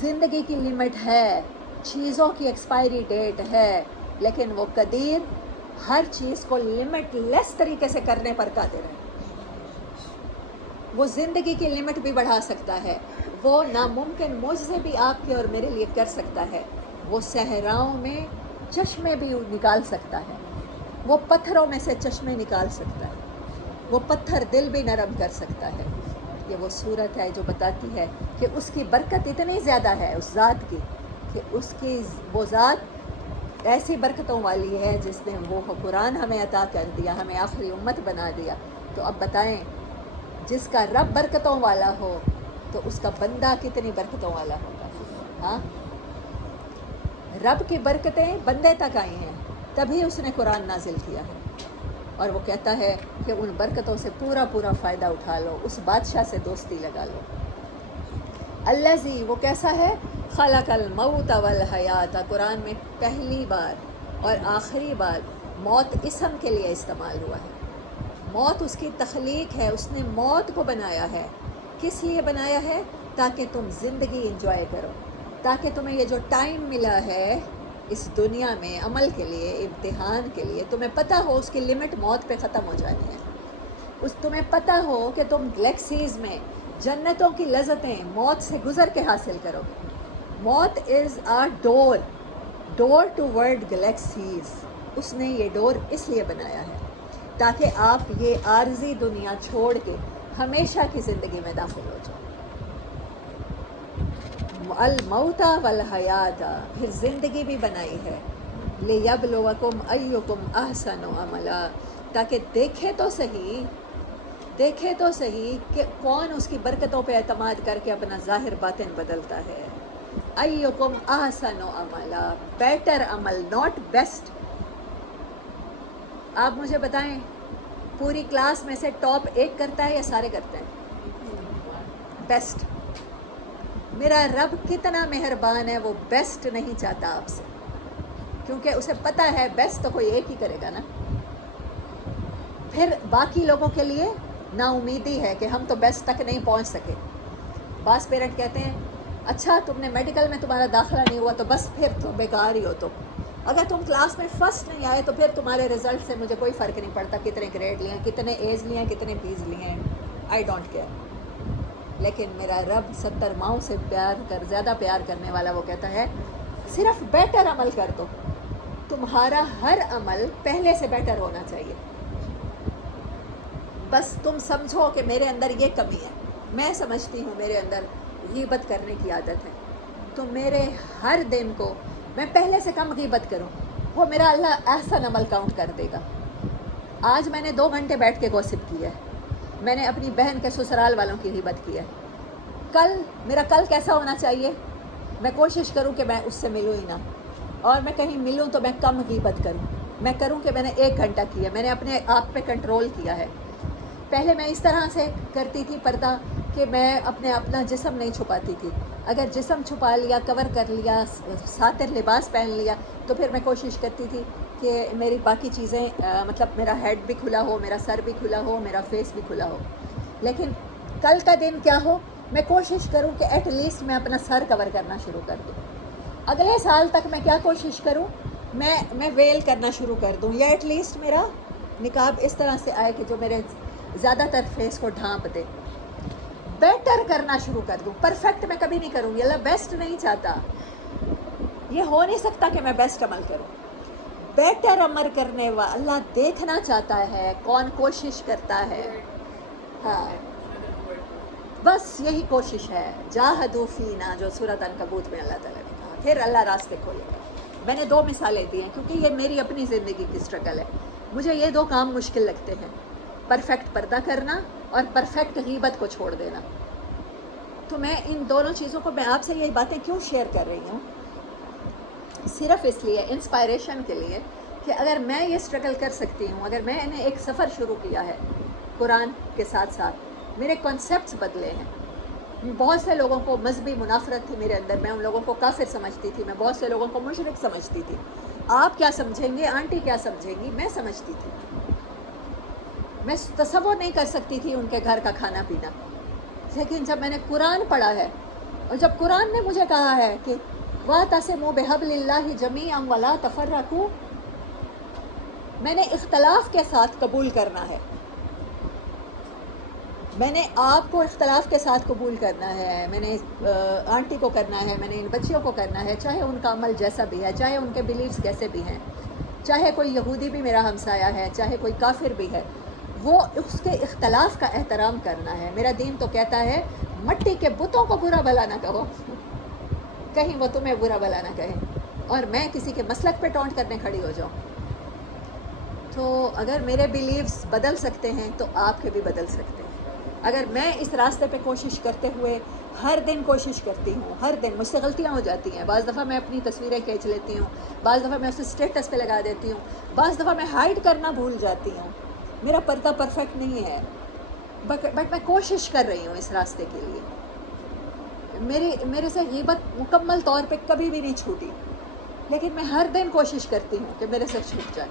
زندگی کی لمٹ ہے، چیزوں کی ایکسپائری ڈیٹ ہے، لیکن وہ قدیر ہر چیز کو لمٹ لیس طریقے سے کرنے پر قادر ہے. وہ زندگی کی لمٹ بھی بڑھا سکتا ہے، وہ ناممکن معجزے بھی آپ کے اور میرے لیے کر سکتا ہے. وہ صحراؤں میں چشمے بھی نکال سکتا ہے، وہ پتھروں میں سے چشمے نکال سکتا ہے، وہ پتھر دل بھی نرم کر سکتا ہے. یہ وہ صورت ہے جو بتاتی ہے کہ اس کی برکت اتنی زیادہ ہے اس ذات کی، کہ اس کی وہ ذات ایسی برکتوں والی ہے جس نے وہ قرآن ہمیں عطا کر دیا، ہمیں آخری امت بنا دیا. تو اب بتائیں، جس کا رب برکتوں والا ہو تو اس کا بندہ کتنی برکتوں والا ہوگا. ہاں، رب کی برکتیں بندے تک آئی ہیں، تبھی اس نے قرآن نازل کیا ہے. اور وہ کہتا ہے کہ ان برکتوں سے پورا پورا فائدہ اٹھا لو، اس بادشاہ سے دوستی لگا لو. الذی، وہ کیسا ہے؟ خلق الموت والحیات. قرآن میں پہلی بار اور آخری بار موت اسم کے لیے استعمال ہوا ہے. موت اس کی تخلیق ہے، اس نے موت کو بنایا ہے. کس لیے بنایا ہے؟ تاکہ تم زندگی انجوائے کرو، تاکہ تمہیں یہ جو ٹائم ملا ہے اس دنیا میں عمل کے لیے، امتحان کے لیے، تمہیں پتہ ہو اس کی لمٹ موت پہ ختم ہو جانی ہے. تمہیں پتہ ہو کہ تم گلیکسیز میں جنتوں کی لذتیں موت سے گزر کے حاصل کرو گے. موت از آ ڈور ٹو ورڈ گلیکسیز. اس نے یہ ڈور اس لیے بنایا ہے تاکہ آپ یہ عارضی دنیا چھوڑ کے ہمیشہ کی زندگی میں داخل ہو جاؤ. الموت والحیات، پھر زندگی بھی بنائی ہے. لیبلوکم ایکم احسن عملا، تاکہ دیکھے تو صحیح کہ کون اس کی برکتوں پہ اعتماد کر کے اپنا ظاہر باطن بدلتا ہے. ایکم احسن عملا، بیٹر عمل، ناٹ بیسٹ. آپ مجھے بتائیں، پوری کلاس میں سے ٹاپ 1 کرتا ہے یا سارے کرتے ہیں؟ بیسٹ. میرا رب کتنا مہربان ہے، وہ بیسٹ نہیں چاہتا آپ سے، کیونکہ اسے پتہ ہے بیسٹ تو کوئی ایک ہی کرے گا نا. پھر باقی لوگوں کے لیے نا امیدی ہے کہ ہم تو بیسٹ تک نہیں پہنچ سکے. بعض پیرنٹ کہتے ہیں اچھا تم نے میڈیکل میں تمہارا داخلہ نہیں ہوا تو بس پھر تو بیکار ہی ہو. تو اگر تم کلاس میں فرسٹ نہیں آئے تو پھر تمہارے رزلٹ سے مجھے کوئی فرق نہیں پڑتا کتنے گریڈ لیے ہیں، کتنے ایز لیے ہیں، کتنے پیز لیے ہیں، آئی ڈونٹ کیئر. لیکن میرا رب 70 ماؤں سے زیادہ پیار کرنے والا، وہ کہتا ہے صرف بیٹر عمل کر دو. تمہارا ہر عمل پہلے سے بیٹر ہونا چاہیے. بس تم سمجھو کہ میرے اندر یہ کمی ہے، میں سمجھتی ہوں میرے اندر غیبت کرنے کی عادت ہے، تو میرے ہر دن کو میں پہلے سے کم غیبت کروں، وہ میرا اللہ احسن عمل کاؤنٹ کر دے گا. آج میں نے 2 گھنٹے بیٹھ کے گوسپ کی ہے، میں نے اپنی بہن کے سسرال والوں کی غیبت کی ہے. میرا کل کیسا ہونا چاہیے؟ میں کوشش کروں کہ میں اس سے ملوں ہی نہ، اور میں کہیں ملوں تو میں کم غیبت کروں. میں کروں کہ میں نے 1 گھنٹہ کیا، میں نے اپنے آپ پہ کنٹرول کیا ہے. پہلے میں اس طرح سے کرتی تھی پردہ کہ میں اپنا جسم نہیں چھپاتی تھی. اگر جسم چھپا لیا، کور کر لیا، ساتر لباس پہن لیا، تو پھر میں کوشش کرتی تھی کہ میری باقی چیزیں مطلب میرا ہیڈ بھی کھلا ہو، میرا سر بھی کھلا ہو، میرا فیس بھی کھلا ہو. لیکن کل کا دن کیا ہو، میں کوشش کروں کہ ایٹ لیسٹ میں اپنا سر کور کرنا شروع کر دوں. اگلے سال تک میں کیا کوشش کروں، میں ویل کرنا شروع کر دوں، یا ایٹ لیسٹ میرا نقاب اس طرح سے آئے کہ جو میرے زیادہ تر فیس کو ڈھانپ دے. بیٹر کرنا شروع کر دوں. پرفیکٹ میں کبھی نہیں کروں گی، اللہ بیسٹ نہیں چاہتا، یہ ہو نہیں سکتا کہ میں بیسٹ عمل کروں. بیٹر عمل کرنے والا اللہ دیکھنا چاہتا ہے کون کوشش کرتا ہے. ہاں، بس یہی کوشش ہے. جاہدوا فینا، جو سورۃ عنکبوت میں اللہ تعالیٰ نے کہا. پھر اللہ راستے کھولے گا. میں نے 2 مثالیں دی ہیں کیونکہ یہ میری اپنی زندگی کی اسٹرگل ہے. مجھے یہ 2 کام مشکل لگتے ہیں، پرفیکٹ پردہ کرنا اور پرفیکٹ غیبت کو چھوڑ دینا. تو میں ان دونوں چیزوں کو، میں آپ سے یہ باتیں کیوں شیئر کر رہی ہوں؟ صرف اس لیے، انسپائریشن کے لیے، کہ اگر میں یہ اسٹرگل کر سکتی ہوں، اگر میں نے ایک سفر شروع کیا ہے قرآن کے ساتھ ساتھ، میرے کانسیپٹس بدلے ہیں. بہت سے لوگوں کو مذہبی منافرت تھی میرے اندر، میں ان لوگوں کو کافر سمجھتی تھی، میں بہت سے لوگوں کو مشرک سمجھتی تھی. آپ کیا سمجھیں گے، آنٹی کیا سمجھیں گی، میں سمجھتی تھی. میں تصور نہیں کر سکتی تھی ان کے گھر کا کھانا پینا. لیکن جب میں نے قرآن پڑھا ہے، اور جب قرآن نے مجھے کہا ہے کہ وَاعْتَصِمُوا بِحَبْلِ اللَّهِ جَمِيعًا وَلَا تَفَرَّقُوا، میں نے اختلاف کے ساتھ قبول کرنا ہے. میں نے آپ کو اختلاف کے ساتھ قبول کرنا ہے، میں نے آنٹی کو کرنا ہے، میں نے ان بچیوں کو کرنا ہے، چاہے ان کا عمل جیسا بھی ہے، چاہے ان کے بلیفز کیسے بھی ہیں، چاہے کوئی یہودی بھی میرا ہمسایہ ہے، چاہے کوئی کافر بھی ہے، وہ اس کے اختلاف کا احترام کرنا ہے. میرا دین تو کہتا ہے مٹی کے بتوں کو برا بھلا نہ کہو، کہیں وہ تمہیں برا بھلا نہ کہیں، اور میں کسی کے مسلک پہ ٹونٹ کرنے کھڑی ہو جاؤں. تو اگر میرے بلیفز بدل سکتے ہیں تو آپ کے بھی بدل سکتے ہیں. اگر میں اس راستے پہ کوشش کرتے ہوئے ہر دن کوشش کرتی ہوں، ہر دن مجھ سے غلطیاں ہو جاتی ہیں، بعض دفعہ میں اپنی تصویریں کھینچ لیتی ہوں، بعض دفعہ میں اسے اسٹیٹس پہ لگا دیتی ہوں، بعض دفعہ میں ہائڈ کرنا بھول جاتی ہوں. میرا پردہ پرفیکٹ نہیں ہے، بٹ میں کوشش کر رہی ہوں اس راستے کے لیے. میرے سے غیبت مکمل طور پہ کبھی بھی نہیں چھوٹی، لیکن میں ہر دن کوشش کرتی ہوں کہ میرے سے چھوٹ جائے.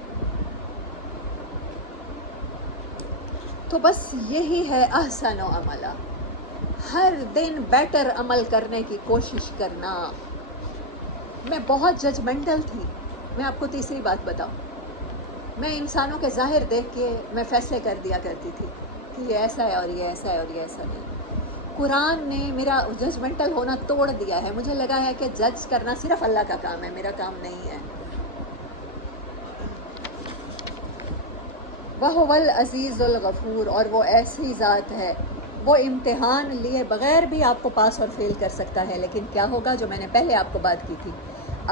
تو بس یہی ہے احسن و عملہ، ہر دن بیٹر عمل کرنے کی کوشش کرنا. میں بہت ججمنٹل تھی. میں آپ کو تیسری بات بتاؤں، میں انسانوں کے ظاہر دیکھ کے میں فیصلے کر دیا کرتی تھی کہ یہ ایسا ہے اور یہ ایسا ہے اور یہ ایسا نہیں. قرآن نے میرا ججمنٹل ہونا توڑ دیا ہے. مجھے لگا ہے کہ جج کرنا صرف اللہ کا کام ہے، میرا کام نہیں ہے. وَهُوَ الْعَزِيزُ الْغَفُورُ، اور وہ ایسی ذات ہے، وہ امتحان لیے بغیر بھی آپ کو پاس اور فیل کر سکتا ہے. لیکن کیا ہوگا، جو میں نے پہلے آپ کو بات کی تھی،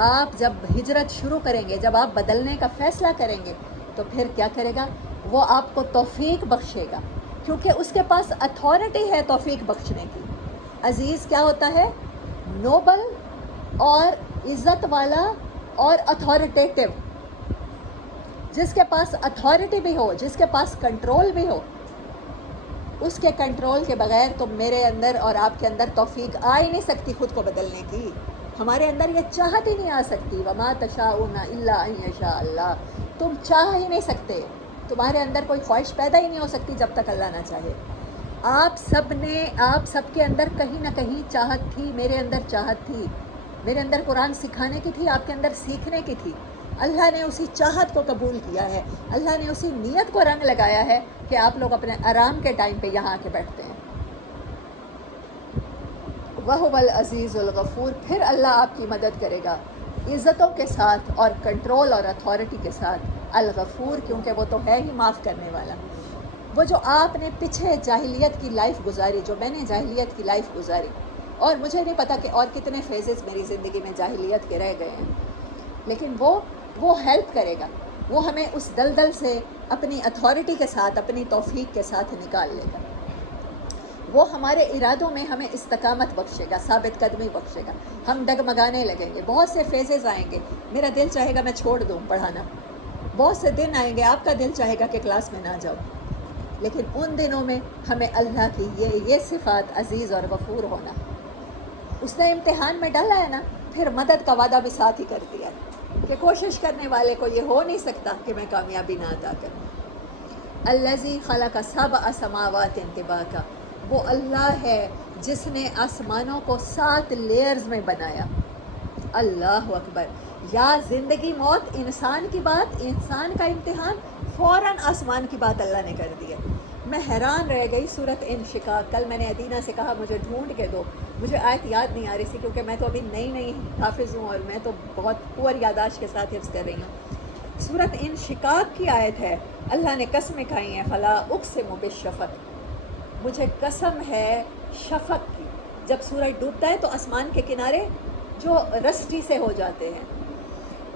آپ جب ہجرت شروع کریں گے، جب آپ بدلنے کا فیصلہ کریں گے، تو پھر کیا کرے گا، وہ آپ کو توفیق بخشے گا، کیونکہ اس کے پاس اتھارٹی ہے توفیق بخشنے کی. عزیز کیا ہوتا ہے، نوبل اور عزت والا اور اتھارٹیٹیو. جس کے پاس اتھارٹی بھی ہو، جس کے پاس کنٹرول بھی ہو، اس کے کنٹرول کے بغیر تو میرے اندر اور آپ کے اندر توفیق آ ہی نہیں سکتی خود کو بدلنے کی. ہمارے اندر یہ چاہت ہی نہیں آ سکتی. وما تشاءون الا ان یشاء اللہ. تم چاہ ہی نہیں سکتے، تمہارے اندر کوئی خواہش پیدا ہی نہیں ہو سکتی جب تک اللہ نہ چاہے. آپ سب کے اندر کہیں نہ کہیں چاہت تھی. میرے اندر چاہت تھی، میرے اندر قرآن سکھانے کی تھی، آپ کے اندر سیکھنے کی تھی. اللہ نے اسی چاہت کو قبول کیا ہے، اللہ نے اسی نیت کو رنگ لگایا ہے کہ آپ لوگ اپنے آرام کے ٹائم پہ یہاں آ کے بیٹھتے ہیں. وَهُوَ الْعَزِيزُ الْغَفُورُ، پھر اللہ آپ کی مدد کرے گا عزتوں کے ساتھ اور کنٹرول اور اتھارٹی کے ساتھ. الغفور، کیونکہ وہ تو ہے ہی معاف کرنے والا. وہ جو آپ نے پیچھے جاہلیت کی لائف گزاری، جو میں نے جاہلیت کی لائف گزاری، اور مجھے نہیں پتا کہ اور کتنے فیزز میری زندگی میں جاہلیت کے رہ گئے ہیں، لیکن وہ ہیلپ کرے گا. وہ ہمیں اس دلدل سے اپنی اتھارٹی کے ساتھ، اپنی توفیق کے ساتھ نکال لے گا. وہ ہمارے ارادوں میں ہمیں استقامت بخشے گا، ثابت قدمی بخشے گا. ہم ڈگمگانے لگیں گے. بہت سے فیزز آئیں گے، میرا دل چاہے گا میں چھوڑ دوں پڑھانا. بہت سے دن آئیں گے آپ کا دل چاہے گا کہ کلاس میں نہ جاؤ. لیکن ان دنوں میں ہمیں اللہ کی یہ صفات عزیز اور غفور ہونا، اس نے امتحان میں ڈالا ہے نا، پھر مدد کا وعدہ بھی ساتھ ہی کر دیا ہے کہ کوشش کرنے والے کو یہ ہو نہیں سکتا کہ میں کامیابی نہ عطا کروں. الذی خلق سبع سماوات طباقا، وہ اللہ ہے جس نے آسمانوں کو 7 لیئرز میں بنایا. اللہ اکبر. یا زندگی موت، انسان کی بات، انسان کا امتحان، فوراً آسمان کی بات اللہ نے کر دی ہے. میں حیران رہ گئی. سورۃ انشقاق، کل میں نے ادینہ سے کہا مجھے ڈھونڈ کے دو، مجھے آیت یاد نہیں آ رہی تھی کیونکہ میں تو ابھی نئی حافظ ہوں اور میں تو بہت پور یاداشت کے ساتھ حفظ کر رہی ہوں. سورۃ انشقاق کی آیت ہے. اللہ نے قسمیں کھائی ہیں، فلا اقسم بالشفق، مجھے قسم ہے شفق کی. جب سورج ڈوبتا ہے تو آسمان کے کنارے جو رسٹی سے ہو جاتے ہیں،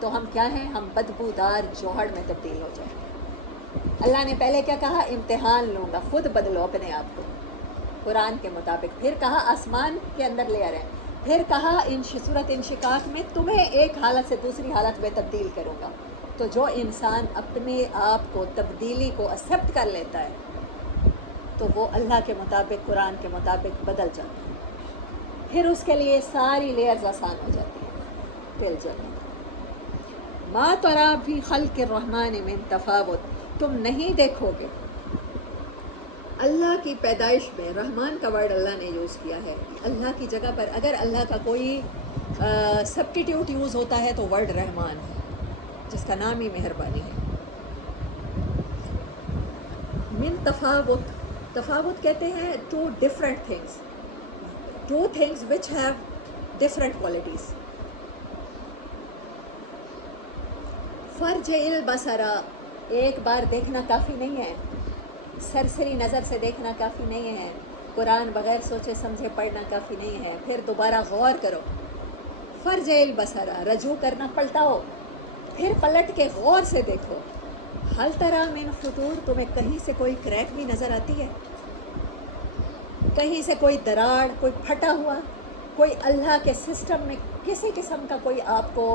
تو ہم کیا ہیں؟ ہم بدبودار جوہر میں تبدیل ہو جائیں گے۔ اللہ نے پہلے کیا کہا؟ امتحان لوں گا، خود بدلو اپنے آپ کو قرآن کے مطابق۔ پھر کہا آسمان کے اندر لے آ رہے ہیں۔ پھر کہا سورۃ انشقاق میں تمہیں ایک حالت سے دوسری حالت میں تبدیل کروں گا۔ تو جو انسان اپنے آپ کو تبدیلی کو ایکسیپٹ کر لیتا ہے تو وہ اللہ کے مطابق قرآن کے مطابق بدل جاتا ہے، پھر اس کے لیے ساری لیئرز آسان ہو جاتی ہیں۔ پھر ما تری فی خلق الرحمن من تفاوت، تم نہیں دیکھو گے اللہ کی پیدائش میں، رحمان کا ورڈ اللہ نے یوز کیا ہے، اللہ کی جگہ پر اگر اللہ کا کوئی سبسٹیٹیوٹ یوز ہوتا ہے تو ورڈ رحمان ہے، جس کا نام ہی مہربانی ہے۔ من تفاوت، تفاوت کہتے ہیں two different things, two things which have different qualities. فرج البصر، ایک بار دیکھنا کافی نہیں ہے، سرسری نظر سے دیکھنا کافی نہیں ہے، قرآن بغیر سوچے سمجھے پڑھنا کافی نہیں ہے، پھر دوبارہ غور کرو۔ فرج البصر، رجوع کرنا، پلٹاؤ، پھر پلٹ کے غور سے دیکھو۔ حل تری من فطور، تمہیں کہیں سے کوئی کریک بھی نظر آتی ہے؟ کہیں سے کوئی دراڑ، کوئی پھٹا ہوا، کوئی اللہ کے سسٹم میں کسی قسم کا کوئی آپ کو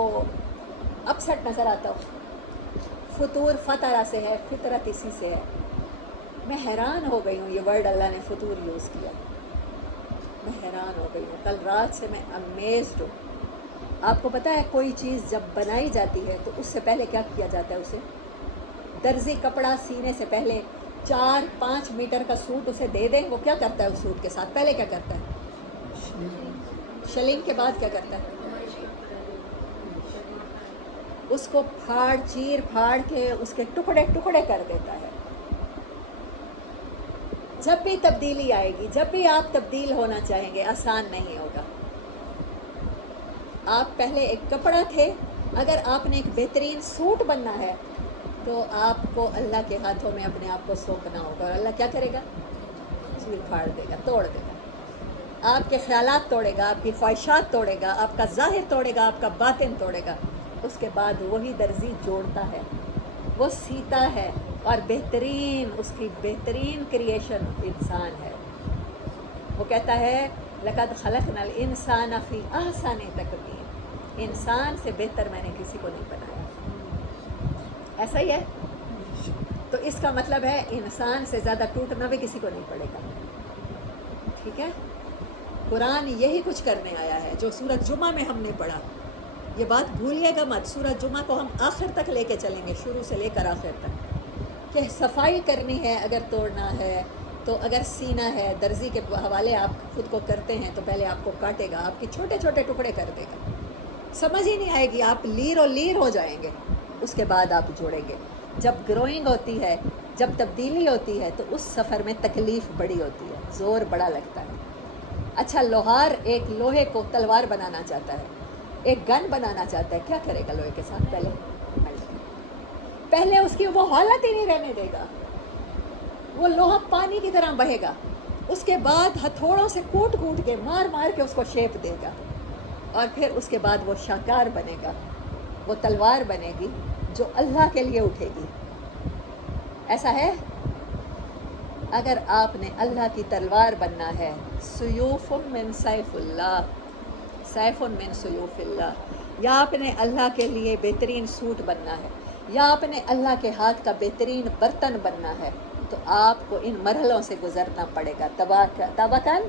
اپسٹ نظر آتا ہو؟ فطور فطرہ سے ہے، فطرت اسی سے ہے۔ میں حیران ہو گئی ہوں، یہ ورڈ اللہ نے فطور یوز کیا، میں حیران ہو گئی ہوں، کل رات سے میں امیزڈ ہوں۔ آپ کو پتہ ہے کوئی چیز جب بنائی جاتی ہے تو اس سے پہلے کیا کیا جاتا ہے؟ اسے درزی کپڑا سینے سے پہلے 4-5 میٹر کا سوٹ اسے دے دیں، وہ کیا کرتا ہے اس سوٹ کے ساتھ؟ پہلے کیا کرتا ہے؟ شلنگ کے بعد کیا کرتا ہے؟ اس کو چیر پھاڑ کے اس کے ٹکڑے ٹکڑے کر دیتا ہے۔ جب بھی تبدیلی آئے گی، جب بھی آپ تبدیل ہونا چاہیں گے، آسان نہیں ہوگا۔ آپ پہلے ایک کپڑا تھے، اگر آپ نے ایک بہترین سوٹ بننا ہے تو آپ کو اللہ کے ہاتھوں میں اپنے آپ کو سونپنا ہوگا، اور اللہ کیا کرے گا؟ چیر پھاڑ دے گا، توڑ دے گا، آپ کے خیالات توڑے گا، آپ کی خواہشات توڑے گا، آپ کا ظاہر توڑے گا، آپ کا باطن توڑے گا۔ اس کے بعد وہی درزی جوڑتا ہے، وہ سیتا ہے، اور بہترین، اس کی بہترین کریشن انسان ہے۔ وہ کہتا ہے لقد خلقنا الانسان فی احسن تقویم، انسان سے بہتر میں نے کسی کو نہیں بنایا۔ ایسا ہی ہے، تو اس کا مطلب ہے انسان سے زیادہ ٹوٹنا بھی کسی کو نہیں پڑے گا، ٹھیک ہے؟ قرآن یہی کچھ کرنے آیا ہے جو سورۃ جمعہ میں ہم نے پڑھا۔ یہ بات بھولیے گا مت، سورۃ جمعہ کو ہم آخر تک لے کے چلیں گے، شروع سے لے کر آخر تک، کہ صفائی کرنی ہے اگر توڑنا ہے تو، اگر سینا ہے، درزی کے حوالے آپ خود کو کرتے ہیں تو پہلے آپ کو کاٹے گا، آپ کے چھوٹے چھوٹے ٹکڑے کر دے گا، سمجھ ہی نہیں آئے گی، آپ لیر و لیر ہو جائیں گے، اس کے بعد آپ جوڑیں گے۔ جب گروئنگ ہوتی ہے، جب تبدیلی ہوتی ہے تو اس سفر میں تکلیف بڑی ہوتی ہے، زور بڑا لگتا ہے۔ اچھا، لوہار ایک لوہے کو تلوار بنانا چاہتا ہے، ایک گن بنانا چاہتا ہے، کیا کرے گا لوہے کے ساتھ؟ پہلے اس کی وہ حالت ہی نہیں رہنے دے گا، وہ لوہا پانی کی طرح بہے گا، اس کے بعد ہتھوڑوں سے کوٹ کوٹ کے، مار مار کے اس کو شیپ دے گا، اور پھر اس کے بعد وہ شاکار بنے گا، وہ تلوار بنے گی جو اللہ کے لیے اٹھے گی۔ ایسا ہے؟ اگر آپ نے اللہ کی تلوار بننا ہے، سیوف من سیف اللہ، سیف من سیوف اللہ، یا آپ نے اللہ کے لیے بہترین سوٹ بننا ہے، یا آپ نے اللہ کے ہاتھ کا بہترین برتن بننا ہے، تو آپ کو ان مرحلوں سے گزرنا پڑے گا۔ طبقاً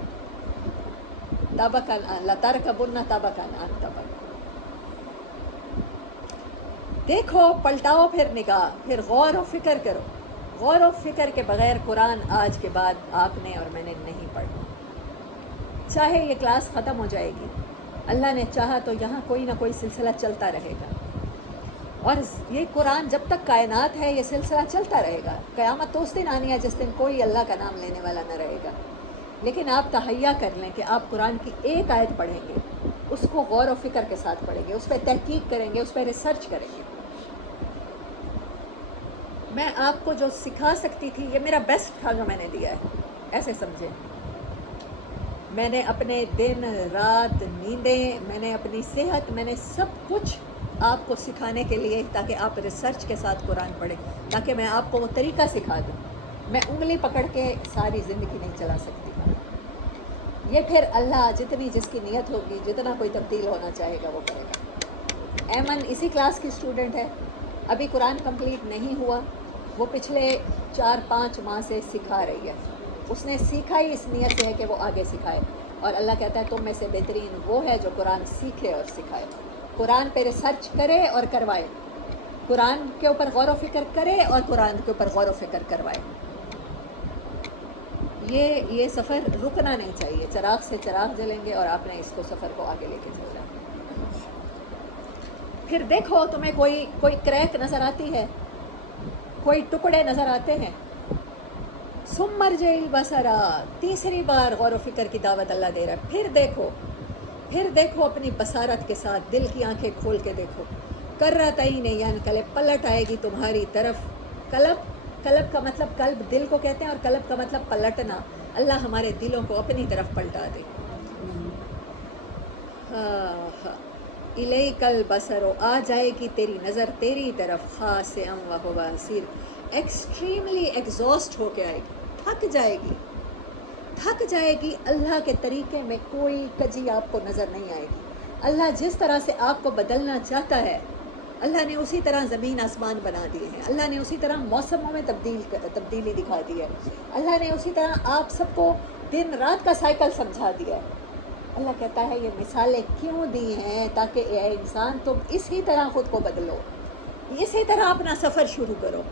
لترکبن طبقاً عن طبق۔ دیکھو، پلٹاؤ پھر نگاہ، پھر غور و فکر کرو۔ غور و فکر کے بغیر قرآن آج کے بعد آپ نے اور میں نے نہیں پڑھنا۔ چاہے یہ کلاس ختم ہو جائے گی، اللہ نے چاہا تو یہاں کوئی نہ کوئی سلسلہ چلتا رہے گا، اور یہ قرآن جب تک کائنات ہے یہ سلسلہ چلتا رہے گا۔ قیامت تو اس دن آنی ہے جس دن کوئی اللہ کا نام لینے والا نہ رہے گا، لیکن آپ تہیہ کر لیں کہ آپ قرآن کی ایک آیت پڑھیں گے، اس کو غور و فکر کے ساتھ پڑھیں گے، اس پہ تحقیق کریں گے، اس پہ ریسرچ کریں گے۔ میں آپ کو جو سکھا سکتی تھی، یہ میرا بیسٹ تھا جو میں نے دیا ہے، ایسے سمجھیں۔ میں نے اپنے دن رات، نیندیں، میں نے اپنی صحت، میں نے سب کچھ آپ کو سکھانے کے لیے، تاکہ آپ ریسرچ کے ساتھ قرآن پڑھیں، تاکہ میں آپ کو وہ طریقہ سکھا دوں. میں انگلی پکڑ کے ساری زندگی نہیں چلا سکتی. یہ پھر اللہ جتنی جس کی نیت ہوگی، جتنا کوئی تبدیل ہونا چاہے گا وہ کرے گا. ایمن اسی کلاس کی اسٹوڈنٹ ہے، ابھی قرآن کمپلیٹ نہیں ہوا، وہ پچھلے 4-5 ماہ سے سکھا رہی ہے. اس نے سیکھا ہی اس نیت سے ہے کہ وہ آگے سکھائے، اور اللہ کہتا ہے تم میں سے بہترین وہ ہے جو قرآن سیکھے اور سکھائے، قرآن پہ ریسرچ کرے اور کروائے، قرآن کے اوپر غور و فکر کرے اور قرآن کے اوپر غور و فکر کروائے. یہ سفر رکنا نہیں چاہیے. چراغ سے چراغ جلیں گے اور آپ نے اس کو سفر کو آگے لے کے چلنا. پھر دیکھو تمہیں کوئی کریک نظر آتی ہے، کوئی ٹکڑے نظر آتے ہیں، ثم ارجع البصر، تیسری بار غور و فکر کی دعوت اللہ دے رہا ہے. پھر دیکھو اپنی بصارت کے ساتھ، دل کی آنکھیں کھول کے دیکھو. کرتین ینقلب، پلٹ آئے گی تمہاری طرف. قلب کا مطلب قلب دل کو کہتے ہیں، اور قلب کا مطلب پلٹنا. اللہ ہمارے دلوں کو اپنی طرف پلٹا دے. الیک البصر، آ جائے گی تیری نظر تیری طرف. خاسئا وہو حسیر، ایکسٹریملی ایگزاسٹ ہو کے آئے گی، تھک جائے گی. اللہ کے طریقے میں کوئی کجی آپ کو نظر نہیں آئے گی. اللہ جس طرح سے آپ کو بدلنا چاہتا ہے، اللہ نے اسی طرح زمین آسمان بنا دیے ہیں. اللہ نے اسی طرح موسموں میں تبدیلی دکھا دی ہے. اللہ نے اسی طرح آپ سب کو دن رات کا سائیکل سمجھا دیا ہے. اللہ کہتا ہے یہ مثالیں کیوں دی ہیں؟ تاکہ اے انسان تم اسی طرح خود کو بدلو، اسی طرح اپنا سفر شروع کرو.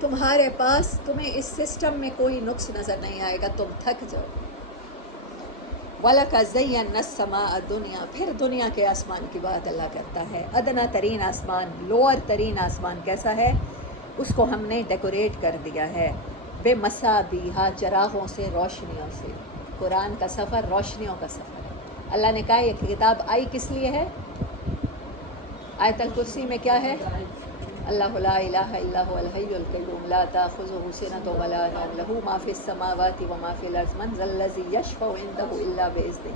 تمہارے پاس، تمہیں اس سسٹم میں کوئی نقص نظر نہیں آئے گا، تم تھک جاؤ. وَلَقَدْ زَيَّنَّا السَّمَاءَ الدُّنْيَا، پھر دنیا کے آسمان کی بات اللہ کرتا ہے. ادنا ترین آسمان، لوور ترین آسمان کیسا ہے؟ اس کو ہم نے ڈیکوریٹ کر دیا ہے بے مصابیح، چراغوں سے، روشنیوں سے. قرآن کا سفر روشنیوں کا سفر ہے. اللہ نے کہا یہ کتاب آئی کس لیے ہے؟ آیت الکرسی میں کیا ہے؟ اللہ لا الہ الا هو الحی القیوم لا تأخذہ سنۃ ولا نوم لہ ما فی السماوات وما فی الارض من ذا الذی یشفع عنده الا باذنہ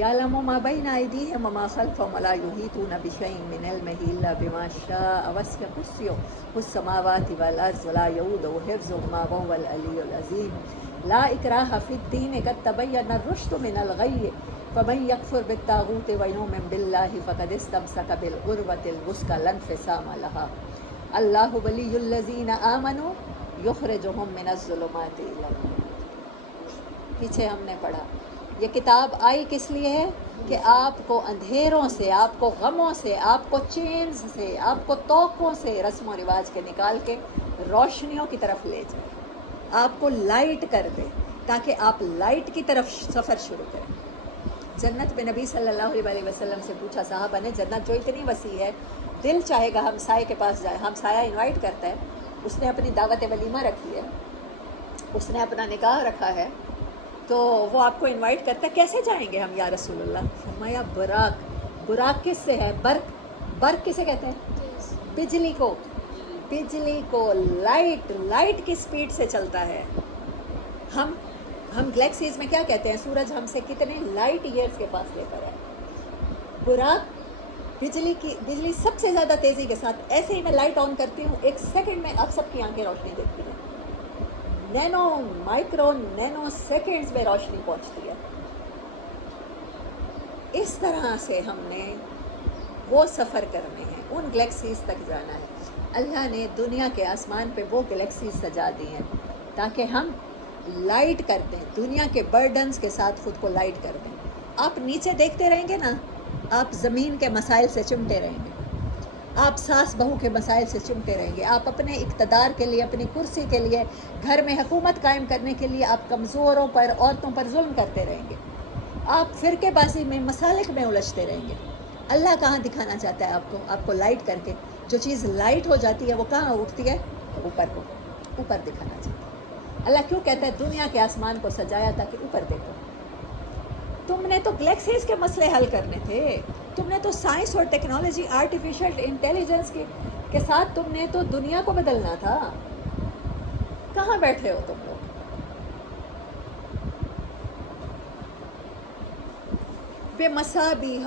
یعلم ما بین ایدیہم وما خلفہم ولا یحیطون بشیء من علمہ الا بما شاء وسع کرسیہ السماوات والارض ولا یؤودہ حفظہما وهو العلی العظیم. لا اکراہ فی الدین قد تبین الرشد من الغی فمن یکفر بالطاغوت ویؤمن باللہ فقد استمسک بالعروۃ الوثقی لا انفصام لها. اللہ ولی الذین آمنوا یخرجہم من الظلمات الی النور. پیچھے ہم نے پڑھا یہ کتاب آئی کس لیے ہے؟ کہ آپ کو اندھیروں سے، آپ کو غموں سے، آپ کو چینز سے، آپ کو توقوں سے، رسم و رواج کے نکال کے روشنیوں کی طرف لے جائے، آپ کو لائٹ کر دے، تاکہ آپ لائٹ کی طرف سفر شروع کریں. جنت میں نبی صلی اللہ علیہ وسلم سے پوچھا صحابہ نے، جنت جو اتنی وسیع ہے، دل چاہے گا ہم سائے کے پاس جائیں. ہم سایہ انوائٹ کرتا ہے، اس نے اپنی دعوت ولیمہ رکھی ہے، اس نے اپنا نکاح رکھا ہے، تو وہ آپ کو انوائٹ کرتا ہے، کیسے جائیں گے ہم یا رسول اللہ؟ فرمایا براق. براق کس سے ہے؟ برق کسے کہتے ہیں؟ بجلی کو. لائٹ کی سپیڈ سے چلتا ہے. ہم گلیکسیز میں کیا کہتے ہیں؟ سورج ہم سے کتنے لائٹ ایئرز کے فاصلے پر ہے. براق بجلی سب سے زیادہ تیزی کے ساتھ، ایسے ہی میں لائٹ آن کرتی ہوں، 1 سیکنڈ میں آپ سب کی آنکھیں روشنی دیکھتی ہیں. نینو سیکنڈز میں روشنی پہنچتی ہے. اس طرح سے ہم نے وہ سفر کرنے ہیں، ان گلیکسیز تک جانا ہے. اللہ نے دنیا کے آسمان پہ وہ گلیکسیز سجا دی ہیں تاکہ ہم لائٹ کرتے ہیں، دنیا کے برڈنز کے ساتھ خود کو لائٹ کر دیں. آپ نیچے دیکھتے رہیں گے نا، آپ زمین کے مسائل سے چمٹے رہیں گے، آپ ساس بہو کے مسائل سے چمٹے رہیں گے، آپ اپنے اقتدار کے لیے، اپنی کرسی کے لیے، گھر میں حکومت قائم کرنے کے لیے آپ کمزوروں پر، عورتوں پر ظلم کرتے رہیں گے، آپ فرقے بازی میں، مسالک میں الجھتے رہیں گے. اللہ کہاں دکھانا چاہتا ہے آپ کو لائٹ کر کے. جو چیز لائٹ ہو جاتی ہے وہ کہاں اٹھتی ہے؟ اوپر دکھانا چاہتا ہے. اللہ کیوں کہتا ہے دنیا کے آسمان کو سجایا تاکہ اوپر دیکھو؟ تم نے تو گلیکسیز کے مسئلے حل کرنے تھے، تم نے تو سائنس اور ٹیکنالوجی، آرٹیفیشل انٹیلیجنس کے ساتھ تم نے تو دنیا کو بدلنا تھا. کہاں بیٹھے ہو تم لوگ؟ بے مصابیح،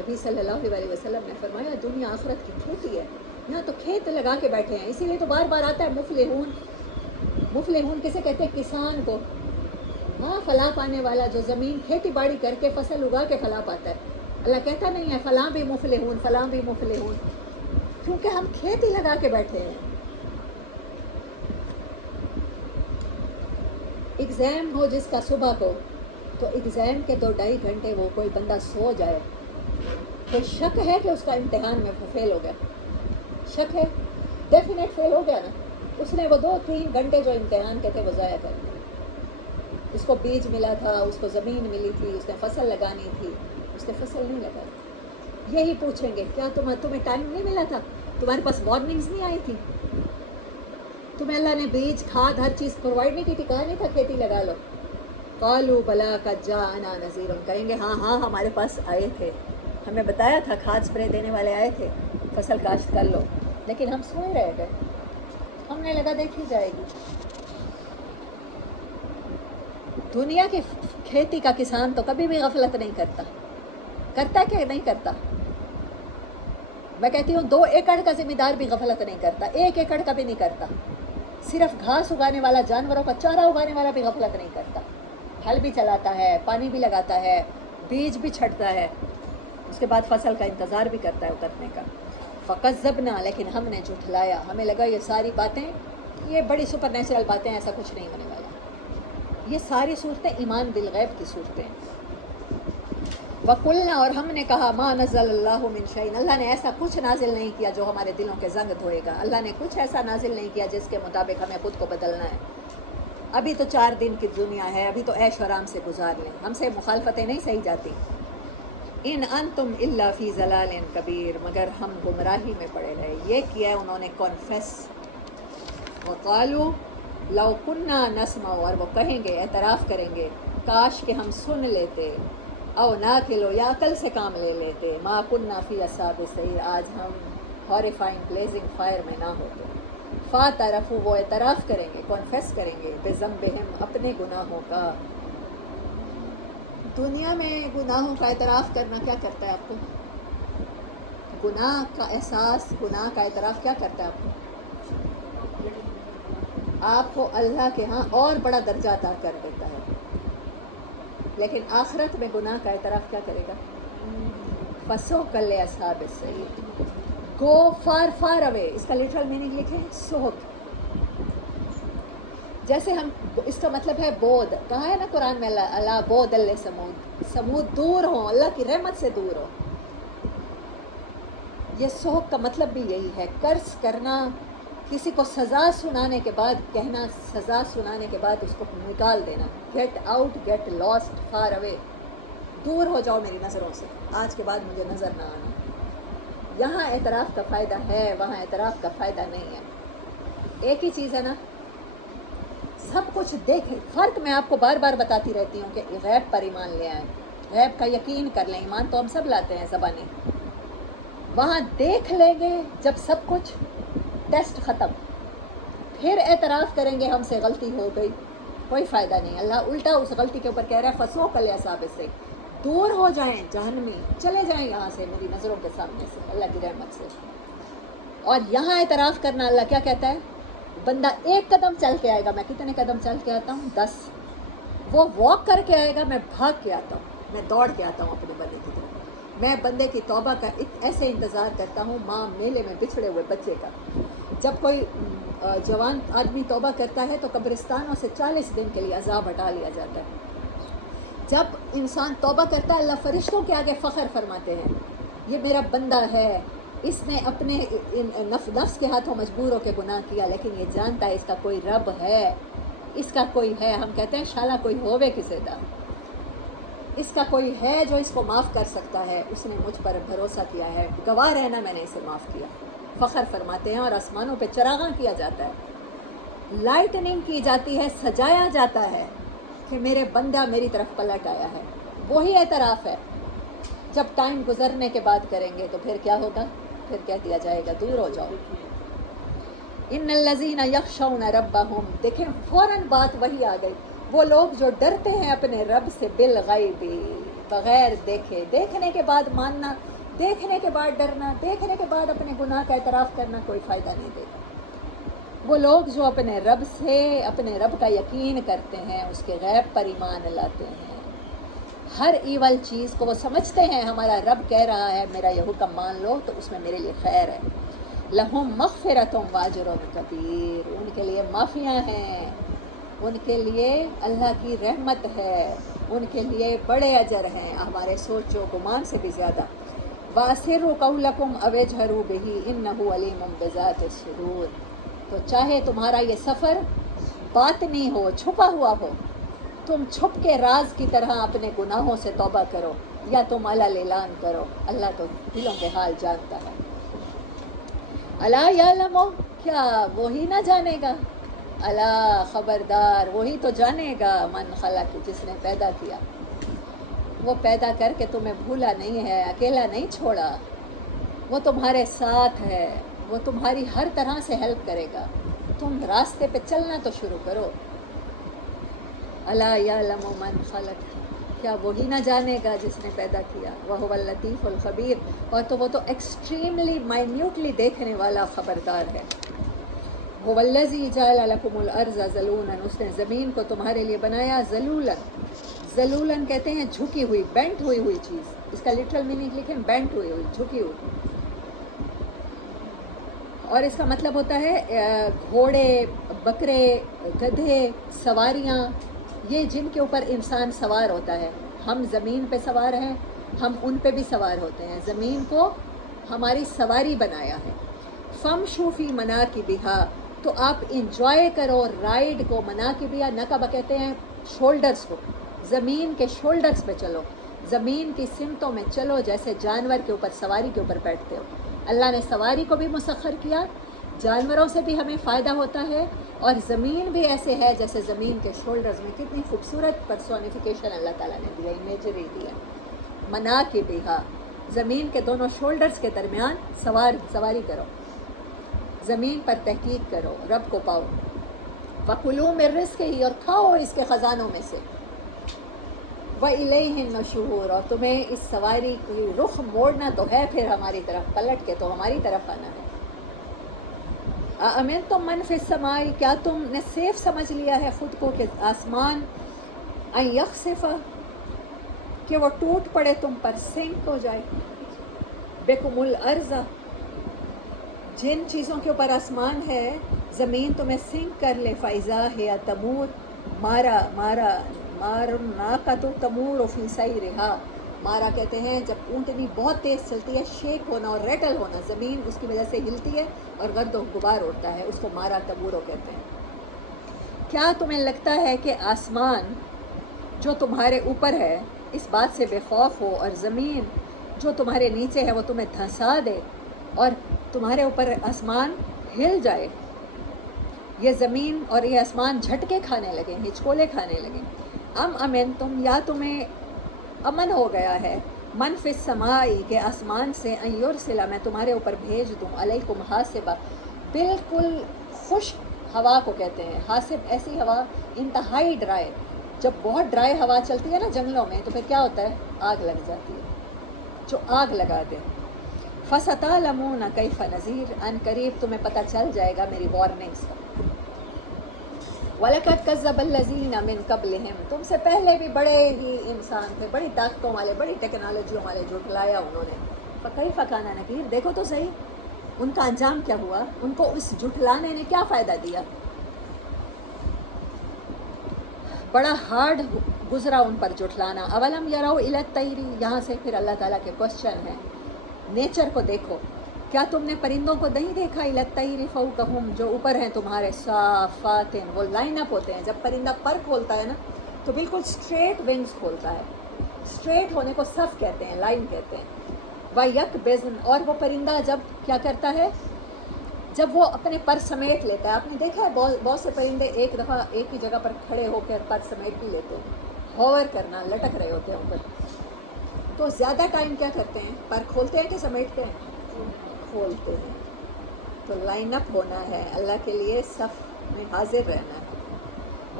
نبی صلی اللہ علیہ وسلم نے فرمایا دنیا آخرت کی کھیتی ہے، یہاں تو کھیت لگا کے بیٹھے ہیں، اسی لیے تو بار بار آتا ہے مفلحون۔ مفلحون کسے کہتے ہیں؟ کسان کو، ہاں فلاح پانے والا، جو زمین کھیتی باڑی کر کے فصل اگا کے فلاح پاتا ہے۔ اللہ کہتا نہیں ہے فلاں بھی مفلحون، فلاں بھی مفلحون، کیونکہ ہم کھیتی لگا کے بیٹھے ہیں۔ ایگزام ہو جس کا صبح کو، تو ایگزام کے 2-2.5 گھنٹے وہ کوئی بندہ سو جائے، کوئی شک ہے کہ اس کا امتحان میں فیل ہو گیا؟ شک ہے؟ ڈیفینیٹ فیل ہو گیا نا، اس نے وہ 2-3 گھنٹے جو امتحان کے تھے وہ ضائع کر دیے۔ اس کو بیج ملا تھا، اس کو زمین ملی تھی، اس نے فصل لگانی تھی، اس نے فصل نہیں لگائی۔ یہی پوچھیں گے کیا تمہیں ٹائم نہیں ملا تھا؟ تمہارے پاس وارننگز نہیں آئی تھی؟ تمہیں اللہ نے بیج کھاد ہر چیز پرووائڈ نہیں کی تھی؟ کہا نہیں تھا کھیتی لگا لو؟ قالوا بلا قد جاءنا نذیر، کہیں گے ہاں ہاں ہمارے پاس آئے تھے، ہمیں بتایا تھا، کھاد اسپرے دینے والے آئے تھے، فصل کاشت کر لو، لیکن ہم سوئے رہ گئے۔ ہم نے لگا دیکھی جائے گی۔ دنیا کی کھیتی کا کسان تو کبھی بھی غفلت نہیں کرتا، کرتا کہ نہیں کرتا؟ میں کہتی ہوں 2 ایکڑ کا ذمہ دار بھی غفلت نہیں کرتا، 1 ایکڑ کا بھی نہیں کرتا۔ صرف گھاس اگانے والا، جانوروں کا چارہ اگانے والا بھی غفلت نہیں کرتا، ہل بھی چلاتا ہے، پانی بھی لگاتا ہے، بیج بھی چھٹتا ہے، اس کے بعد فصل کا انتظار بھی کرتا ہے اترنے کا۔ فَكَذَّبْنَا، لیکن ہم نے جھٹلایا، ہمیں لگا یہ ساری باتیں یہ بڑی سپر نیچرل باتیں، ایسا کچھ نہیں ہونے والا۔ یہ ساری صورتیں ایمان بالغیب کی صورتیں ہیں۔ وَقُلْنَا، اور ہم نے کہا، مَا نَزَّلَ اللَّهُ مِنْ شَيْءٍ، اللہ نے ایسا کچھ نازل نہیں کیا جو ہمارے دلوں کے زنگ دھوئے گا، اللہ نے کچھ ایسا نازل نہیں کیا جس کے مطابق ہمیں خود کو بدلنا ہے۔ ابھی تو 4 دن کی دنیا ہے، ابھی تو عیش و آرام سے گزار لیں، ہم سے مخالفتیں نہیں سہی جاتی۔ ان انتم الا فی ضلال کبیر، مگر ہم گمراہی میں پڑے رہے۔ یہ کیا انہوں نے کنفیس۔ وقالوا لو کننا نسمع، اور وہ کہیں گے، اعتراف کریں گے، کاش کہ ہم سن لیتے، او ناقلو، یا عقل سے کام لے لیتے، ما کننا فی اصحاب السعیر، آج ہم ہاریفائنگ بلیزنگ فائر میں نہ ہوتے۔ فاعترفوا، وہ اعتراف کریں گے، کنفیس کریں گے، بذنبہم، اپنے گناہوں کا۔ دنیا میں گناہوں کا اعتراف کرنا کیا کرتا ہے آپ کو؟ گناہ کا احساس، گناہ کا اعتراف کیا کرتا ہے آپ کو؟ آپ کو اللہ کے ہاں اور بڑا درجہ عطا کر دیتا ہے۔ لیکن آخرت میں گناہ کا اعتراف کیا کرے گا؟ فَسُحْقًا لِأَصْحَابِ السَّعِيرِ، گو فار فار اوے، اس کا لٹرل میننگ لکھیں سحق۔ جیسے ہم، اس کا مطلب ہے بود، کہا ہے نا قرآن میں اللہ بود سمود، سمود دور ہوں، اللہ کی رحمت سے دور ہو۔ یہ سحق کا مطلب بھی یہی ہے، قرض کرنا، کسی کو سزا سنانے کے بعد کہنا، سزا سنانے کے بعد اس کو نکال دینا، get out, get lost, far away, دور ہو جاؤ میری نظروں سے، آج کے بعد مجھے نظر نہ آنا۔ یہاں اعتراف کا فائدہ ہے، وہاں اعتراف کا فائدہ نہیں ہے۔ ایک ہی چیز ہے نا، سب کچھ دیکھیں، فرق میں آپ کو بار بار بتاتی رہتی ہوں کہ غیب پر ایمان لے آئیں، غیب کا یقین کر لیں، ایمان تو ہم سب لاتے ہیں زبانی، وہاں دیکھ لیں گے جب سب کچھ، ٹیسٹ ختم، پھر اعتراف کریں گے ہم سے غلطی ہو گئی، کوئی فائدہ نہیں۔ اللہ الٹا اس غلطی کے اوپر کہہ رہا ہے فَسُحْقًا لِأَصْحَابِ السَّعِيرِ، دور ہو جائیں جہنمی، چلے جائیں یہاں سے میری نظروں کے سامنے سے، اللہ کی رحمت سے۔ اور یہاں اعتراف کرنا، اللہ کیا کہتا ہے؟ بندہ 1 قدم چل کے آئے گا، میں کتنے قدم چل کے آتا ہوں؟ 10۔ وہ واک کر کے آئے گا، میں بھاگ کے آتا ہوں، میں دوڑ کے آتا ہوں اپنے بندے کی طرف۔ میں بندے کی توبہ کا ایسے انتظار کرتا ہوں ماں میلے میں بچھڑے ہوئے بچے کا۔ جب کوئی جوان آدمی توبہ کرتا ہے تو قبرستانوں سے 40 دن کے لیے عذاب ہٹا لیا جاتا ہے۔ جب انسان توبہ کرتا ہے، اللہ فرشتوں کے آگے فخر فرماتے ہیں، یہ میرا بندہ ہے، اس نے اپنے نفس کے ہاتھوں مجبور ہو کے گناہ کیا، لیکن یہ جانتا ہے اس کا کوئی رب ہے، اس کا کوئی ہے۔ ہم کہتے ہیں شالا کوئی ہووے کسے دا، اس کا کوئی ہے جو اس کو معاف کر سکتا ہے، اس نے مجھ پر بھروسہ کیا ہے، گواہ رہنا میں نے اسے معاف کیا۔ فخر فرماتے ہیں، اور آسمانوں پہ چراغاں کیا جاتا ہے، لائٹننگ کی جاتی ہے، سجایا جاتا ہے کہ میرے بندہ میری طرف پلٹ آیا ہے۔ وہی اعتراف ہے۔ جب ٹائم گزرنے کے بعد کریں گے تو پھر کیا ہوگا؟ پھر کہہ دیا جائے گا دور ہو جاؤ۔ ان الذین یخشون ربہم، دیکھیں فوراً بات وہی آ گئی، وہ لوگ جو ڈرتے ہیں اپنے رب سے بالغیب، بغیر دیکھے، دیکھنے کے بعد ماننا، دیکھنے کے بعد ڈرنا، دیکھنے کے بعد اپنے گناہ کا اعتراف کرنا کوئی فائدہ نہیں دے گا۔ وہ لوگ جو اپنے رب سے، اپنے رب کا یقین کرتے ہیں، اس کے غیب پر ایمان لاتے ہیں، ہر ایول چیز کو وہ سمجھتے ہیں ہمارا رب کہہ رہا ہے میرا یہ حکم مان لو تو اس میں میرے لیے خیر ہے۔ لہم مغفرۃ واجر کبیر، ان کے لیے معافیاں ہیں، ان کے لیے اللہ کی رحمت ہے، ان کے لیے بڑے اجر ہیں ہمارے سوچ و گمان سے بھی زیادہ۔ وَأَسِرُّوا قَوْلَكُمْ أَوْ اجْهَرُوا بِهِ إِنَّهُ عَلِيمٌ بِذَاتِ الصُّدُورِ، تو چاہے تمہارا یہ سفر باطنی ہو، چھپا ہوا ہو، تم چھپ کے راز کی طرح اپنے گناہوں سے توبہ کرو یا تم علل اعلان کرو، اللہ تو دلوں کے حال جانتا ہے۔ الا یعلم، کیا وہی نہ جانے گا، الا خبردار وہی تو جانے گا، من خلق، جس نے پیدا کیا، وہ پیدا کر کے تمہیں بھولا نہیں ہے، اکیلا نہیں چھوڑا، وہ تمہارے ساتھ ہے، وہ تمہاری ہر طرح سے ہیلپ کرے گا، تم راستے پہ چلنا تو شروع کرو۔ الا یعلم من خلق، کیا وہی نہ جانے گا جس نے پیدا کیا، وہو اللطیف الخبیر، اور تو وہ تو ایکسٹریملی مائنیوٹلی دیکھنے والا خبردار ہے۔ هو الذی جعل لکم الارض ذلولا، اس نے زمین کو تمہارے لیے بنایا ذلولا، ذلولاً کہتے ہیں جھکی ہوئی، بینٹ ہوئی ہوئی چیز، اس کا لٹرل میننگ لکھیں بینٹ ہوئی ہوئی، جھکی ہوئی، اور اس کا مطلب ہوتا ہے گھوڑے، بکرے، گدھے، سواریاں، یہ جن کے اوپر انسان سوار ہوتا ہے، ہم زمین پہ سوار ہیں، ہم ان پہ بھی سوار ہوتے ہیں، زمین کو ہماری سواری بنایا ہے۔ فَامْشُوا فِي مَنَاكِبِهَا، تو آپ انجوائے کرو رائڈ کو، مناکبیہ، نقبہ کہتے ہیں شولڈرز کو، زمین کے شولڈرز پہ چلو، زمین کی سمتوں میں چلو، جیسے جانور کے اوپر، سواری کے اوپر بیٹھتے ہو۔ اللہ نے سواری کو بھی مسخر کیا، جانوروں سے بھی ہمیں فائدہ ہوتا ہے، اور زمین بھی ایسے ہے جیسے زمین کے شولڈرز میں، کتنی خوبصورت پرسونیفیکیشن اللہ تعالیٰ نے دیا، امیجری دیا۔ مناکبها، زمین کے دونوں شولڈرز کے درمیان سواری کرو، زمین پر تحقیق کرو، رب کو پاؤ۔ وَكُلُوا مِن رِزْقِهِ، اور کھاؤ اس کے خزانوں میں سے۔ وَإِلَيْهِ النُّشُورُ، اور تمہیں اس سواری کی رخ موڑنا تو ہے پھر ہماری طرف، پلٹ کے تو ہماری طرف آنا ہے۔ أَأَمِنْتُم مَّن فِي السَّمَاءِ، کیا تم نے سیف سمجھ لیا ہے خود کو کہ آسمان، أَن يَخْسِفَ، کہ وہ ٹوٹ پڑے تم پر، سنک ہو جائے، بِكُمُ الْأَرْضَ، جن چیزوں کے اوپر آسمان ہے، زمین تمہیں سنک کر لے، فَإِذَا هِيَ تَمُورُ، مارناقۃ تمور فی سیرها، مارا کہتے ہیں جب اونٹنی بہت تیز چلتی ہے، شیک ہونا اور ریٹل ہونا، زمین اس کی وجہ سے ہلتی ہے اور گرد و غبار اڑتا ہے، اس کو مارا تمورو کہتے ہیں۔ کیا تمہیں لگتا ہے کہ آسمان جو تمہارے اوپر ہے اس بات سے بے خوف ہو، اور زمین جو تمہارے نیچے ہے وہ تمہیں دھنسا دے اور تمہارے اوپر آسمان ہل جائے، یہ زمین اور یہ آسمان جھٹکے کھانے لگیں، ہچکولے کھانے لگیں؟ ام امن تم، یا تمہیں امن ہو گیا ہے، من فی السماء، کہ آسمان سے، ان یرسل، میں تمہارے اوپر بھیج دوں، علیکم حاصبہ، بالکل خشک ہوا کو کہتے ہیں حاصب، ایسی ہوا انتہائی ڈرائی، جب بہت ڈرائی ہوا چلتی ہے نا جنگلوں میں تو پھر کیا ہوتا ہے، آگ لگ جاتی ہے، جو آگ لگا دے۔ فَسَتَعْلَمُونَ كَيْفَ نَذِيرٌ، ان قریب تمہیں پتہ چل جائے گا میری وارننگس کا۔ وَلَقَدْ كَذَّبَ الَّذِينَ مِن قَبْلِهِمْ، تم سے پہلے بھی بڑے ہی انسان تھے، بڑی طاقتوں والے، بڑی ٹیکنالوجیوں والے، جھٹلایا انہوں نے، فَكَيْفَ كَانَ نَكِيرٌ، دیکھو تو صحیح ان کا انجام کیا ہوا، ان کو اس جھٹلانے نے کیا فائدہ دیا، بڑا ہارڈ گزرا ان پر جھٹلانا۔ اولم یروا الی الطیر، یہاں سے پھر اللہ تعالیٰ کے کوشچن ہیں، نیچر کو دیکھو، کیا تم نے پرندوں کو نہیں دیکھا، الی الطیر فوقہم، جو اوپر ہیں تمہارے، صافات، وہ لائن اپ ہوتے ہیں، جب پرندہ پر کھولتا ہے نا تو بالکل اسٹریٹ ونگز کھولتا ہے، اسٹریٹ ہونے کو صف کہتے ہیں، لائن کہتے ہیں۔ وَيَقْبِضْنَ، اور وہ پرندہ جب کیا کرتا ہے، جب وہ اپنے پر سمیٹ لیتا ہے، آپ نے دیکھا ہے بہت سے پرندے ایک دفعہ ایک ہی جگہ پر کھڑے ہو کر پر سمیٹ بھی لیتے ہیں، ہوور کرنا، لٹک رہے ہوتے ہیں اوپر، تو زیادہ ٹائم کیا کرتے ہیں، پر کھولتے ہیں کہ سمیٹتے ہیں، کھولتے ہیں۔ تو لائن اپ ہونا ہے، اللہ کے لیے صف میں حاضر رہنا ہے۔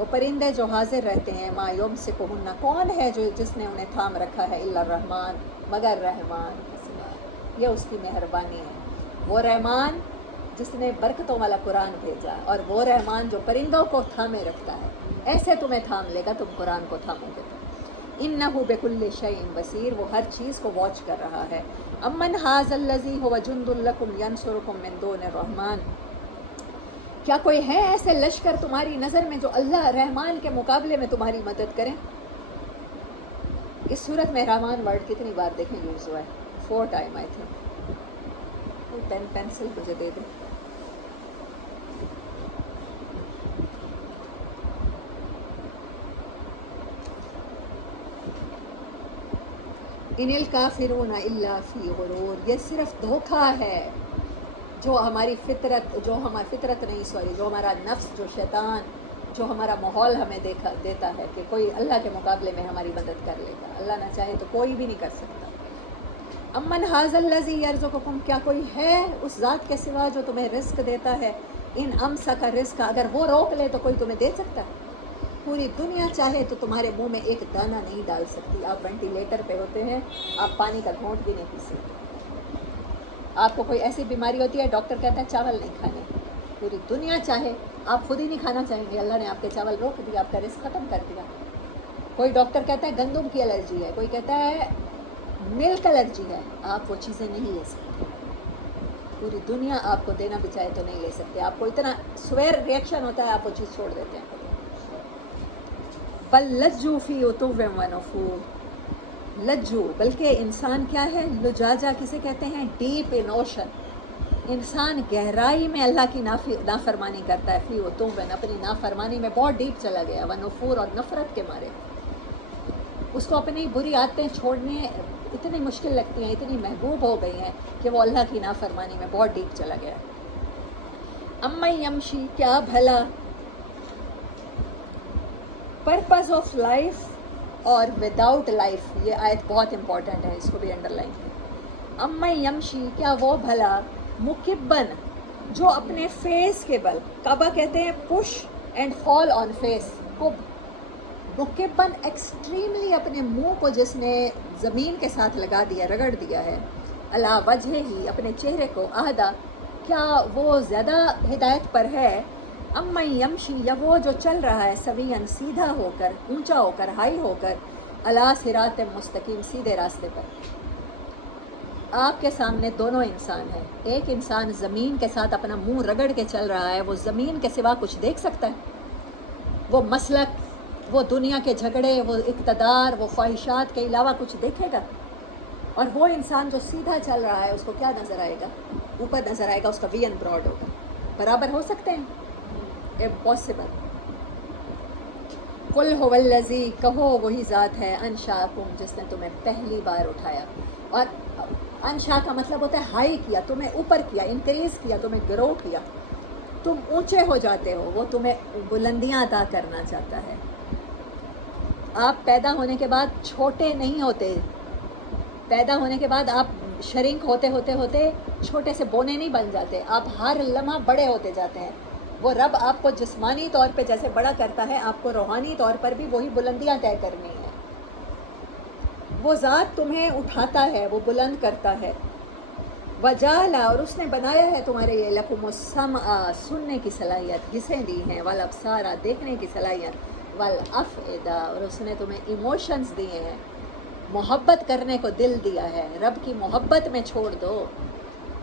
وہ پرندے جو حاضر رہتے ہیں، ما یمسکہن، کون ہے جو جس نے انہیں تھام رکھا ہے، الا الرحمن، مگر رحمان کے سوا، یہ اس کی مہربانی ہے۔ وہ رحمان جس نے برکتوں والا قرآن بھیجا، اور وہ رحمان جو پرندوں کو تھامے رکھتا ہے، ایسے تمہیں تھام لے گا، تم قرآن کو تھامو گے تو۔ انہ بکل شیء بصیر، وہ ہر چیز کو واچ کر رہا ہے۔ امن ھذا الذی ھو جند لکم ینصرکم من دون الرحمن، کیا کوئی ہے ایسے لشکر تمہاری نظر میں جو اللہ رحمان کے مقابلے میں تمہاری مدد کریں؟ اس صورت میں رحمان ورڈ کتنی بار دیکھیں یوز ہوا ہے؟ 4 ٹائم آئی تھنک۔ کوئی پین پینسل مجھے دے دیں۔ ان الکافرون الا فی غرور، یہ صرف دھوکہ ہے جو ہماری فطرت، جو ہمارا نفس، جو شیطان، جو ہمارا ماحول ہمیں دیتا ہے کہ کوئی اللہ کے مقابلے میں ہماری مدد کر لے گا، اللہ نہ چاہے تو کوئی بھی نہیں کر سکتا۔ امن ھذا الذی یرزقکم، کیا کوئی ہے اس ذات کے سوا جو تمہیں رزق دیتا ہے، ان امسک رزق، اگر وہ روک لے تو کوئی تمہیں دے سکتا ہے؟ پوری دنیا چاہے تو تمہارے منہ میں ایک دانہ نہیں ڈال سکتی۔ آپ وینٹیلیٹر پہ ہوتے ہیں، آپ پانی کا گھونٹ بھی نہیں پی سکتے۔ آپ کو کوئی ایسی بیماری ہوتی ہے، ڈاکٹر کہتا ہے چاول نہیں کھانے، پوری دنیا چاہے آپ خود ہی نہیں کھانا چاہیں گے، اللہ نے آپ کے چاول روک دیا، آپ کا رزق ختم کر دیا۔ کوئی ڈاکٹر کہتا ہے گندم کی الرجی ہے، کوئی کہتا ہے ملک الرجی ہے، آپ وہ چیزیں نہیں لے سکتے۔ پوری دنیا آپ کو دینا بھی چاہے تو نہیں لے سکتے، آپ کو اتنا سویر ریئیکشن ہوتا ہے، آپ وہ چیز چھوڑ دیتے ہیں۔ بل لجوا فی عتو و نفور، لجو، بلکہ انسان کیا ہے، لجاجا کسے کہتے ہیں، ڈیپ ان اوشن، انسان گہرائی میں اللہ کی نافرمانی کرتا ہے، فی عتو، اپنی نافرمانی میں بہت ڈیپ چلا گیا، و نفور، اور نفرت کے مارے اس کو اپنی بری عادتیں چھوڑنے اتنی مشکل لگتی ہیں، اتنی محبوب ہو گئی ہیں کہ وہ اللہ کی نافرمانی میں بہت ڈیپ چلا گیا۔ امن یمشی، کیا بھلا پرپز آف لائف اور وداؤٹ لائف، یہ آیت بہت امپورٹنٹ ہے، اس کو بھی انڈر لائن کریں۔ امن یمشی، کیا وہ بھلا، مکبن، جو اپنے فیس کے بل، کعبہ کہتے ہیں push and fall on face, مکبن ایکسٹریملی اپنے منہ کو جس نے زمین کے ساتھ لگا دیا، رگڑ دیا ہے، علی وجہ ہی، اپنے چہرے کو، اہدا، کیا وہ زیادہ ہدایت پر ہے، امن یمشی، یا وہ جو چل رہا ہے، سویاً، سیدھا ہو کر، اونچا ہو کر، ہائی ہو کر، علی صراط مستقیم، سیدھے راستے پر۔ آپ کے سامنے دونوں انسان ہیں، ایک انسان زمین کے ساتھ اپنا منہ رگڑ کے چل رہا ہے، وہ زمین کے سوا کچھ دیکھ سکتا ہے؟ وہ مسلک، وہ دنیا کے جھگڑے، وہ اقتدار، وہ خواہشات کے علاوہ کچھ دیکھے گا؟ اور وہ انسان جو سیدھا چل رہا ہے، اس کو کیا نظر آئے گا؟ اوپر نظر آئے گا، اس کا ویژن براڈ ہوگا۔ برابر ہو سکتے ہیں؟ امپاسبل۔ قل هو الذی، کہو وہی ذات ہے، انشاکم، جس نے تمہیں پہلی بار اٹھایا، اور انشا کا مطلب ہوتا ہے ہائی کیا، تمہیں اوپر کیا، انکریز کیا، تمہیں گرو کیا، تم اونچے ہو جاتے ہو، وہ تمہیں بلندیاں عطا کرنا چاہتا ہے۔ آپ پیدا ہونے کے بعد چھوٹے نہیں ہوتے، پیدا ہونے کے بعد آپ شرنک ہوتے ہوتے ہوتے چھوٹے سے بونے نہیں بن جاتے، آپ ہر لمحہ بڑے ہوتے جاتے ہیں۔ وہ رب آپ کو جسمانی طور پہ جیسے بڑا کرتا ہے، آپ کو روحانی طور پر بھی وہی بلندیاں طے کرنی ہیں۔ وہ ذات تمہیں اٹھاتا ہے، وہ بلند کرتا ہے۔ وجالا، اور اس نے بنایا ہے تمہارے لیے، لکم السمع، سننے کی صلاحیت، حصیں دی ہیں، والابصار، دیکھنے کی صلاحیت، والافئدہ، اور اس نے تمہیں ایموشنز دیے ہیں، محبت کرنے کو دل دیا ہے، رب کی محبت میں چھوڑ دو،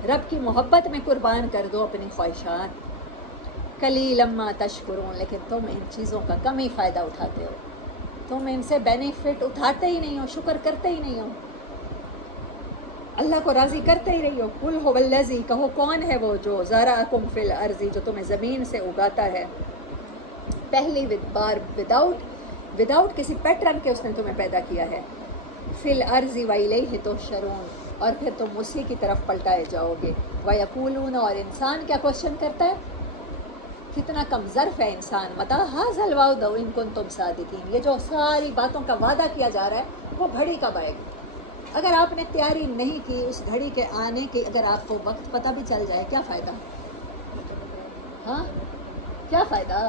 رب کی محبت میں قربان کر دو اپنی خواہشات۔ قلیلا ما تشکرون، لیکن تم ان چیزوں کا کم ہی فائدہ اٹھاتے ہو، تم ان سے بینیفٹ اٹھاتے ہی نہیں ہو، شکر کرتے ہی نہیں ہو، اللہ کو راضی کرتے ہی رہی ہو۔ قل هو الذی، کہو کون ہے وہ جو ذرأکم فی الارض، جو تمہیں زمین سے اگاتا ہے، پہلی بار وداؤٹ کسی پیٹرن کے اس نے تمہیں پیدا کیا ہے، فی الارض والیہ تحشرون، اور پھر تم اسی کی طرف پلٹائے جاؤ گے۔ ویقولون، اور انسان کیا کوشچن کرتا ہے، کتنا کم ظرف ہے انسان، متی ھذا الوعد ان کنتم صادقین، یہ جو ساری باتوں کا وعدہ کیا جا رہا ہے وہ گھڑی کب آئے گی؟ اگر آپ نے تیاری نہیں کی اس گھڑی کے آنے کی، اگر آپ کو وقت پتہ بھی چل جائے، کیا فائدہ؟ ہاں، کیا فائدہ؟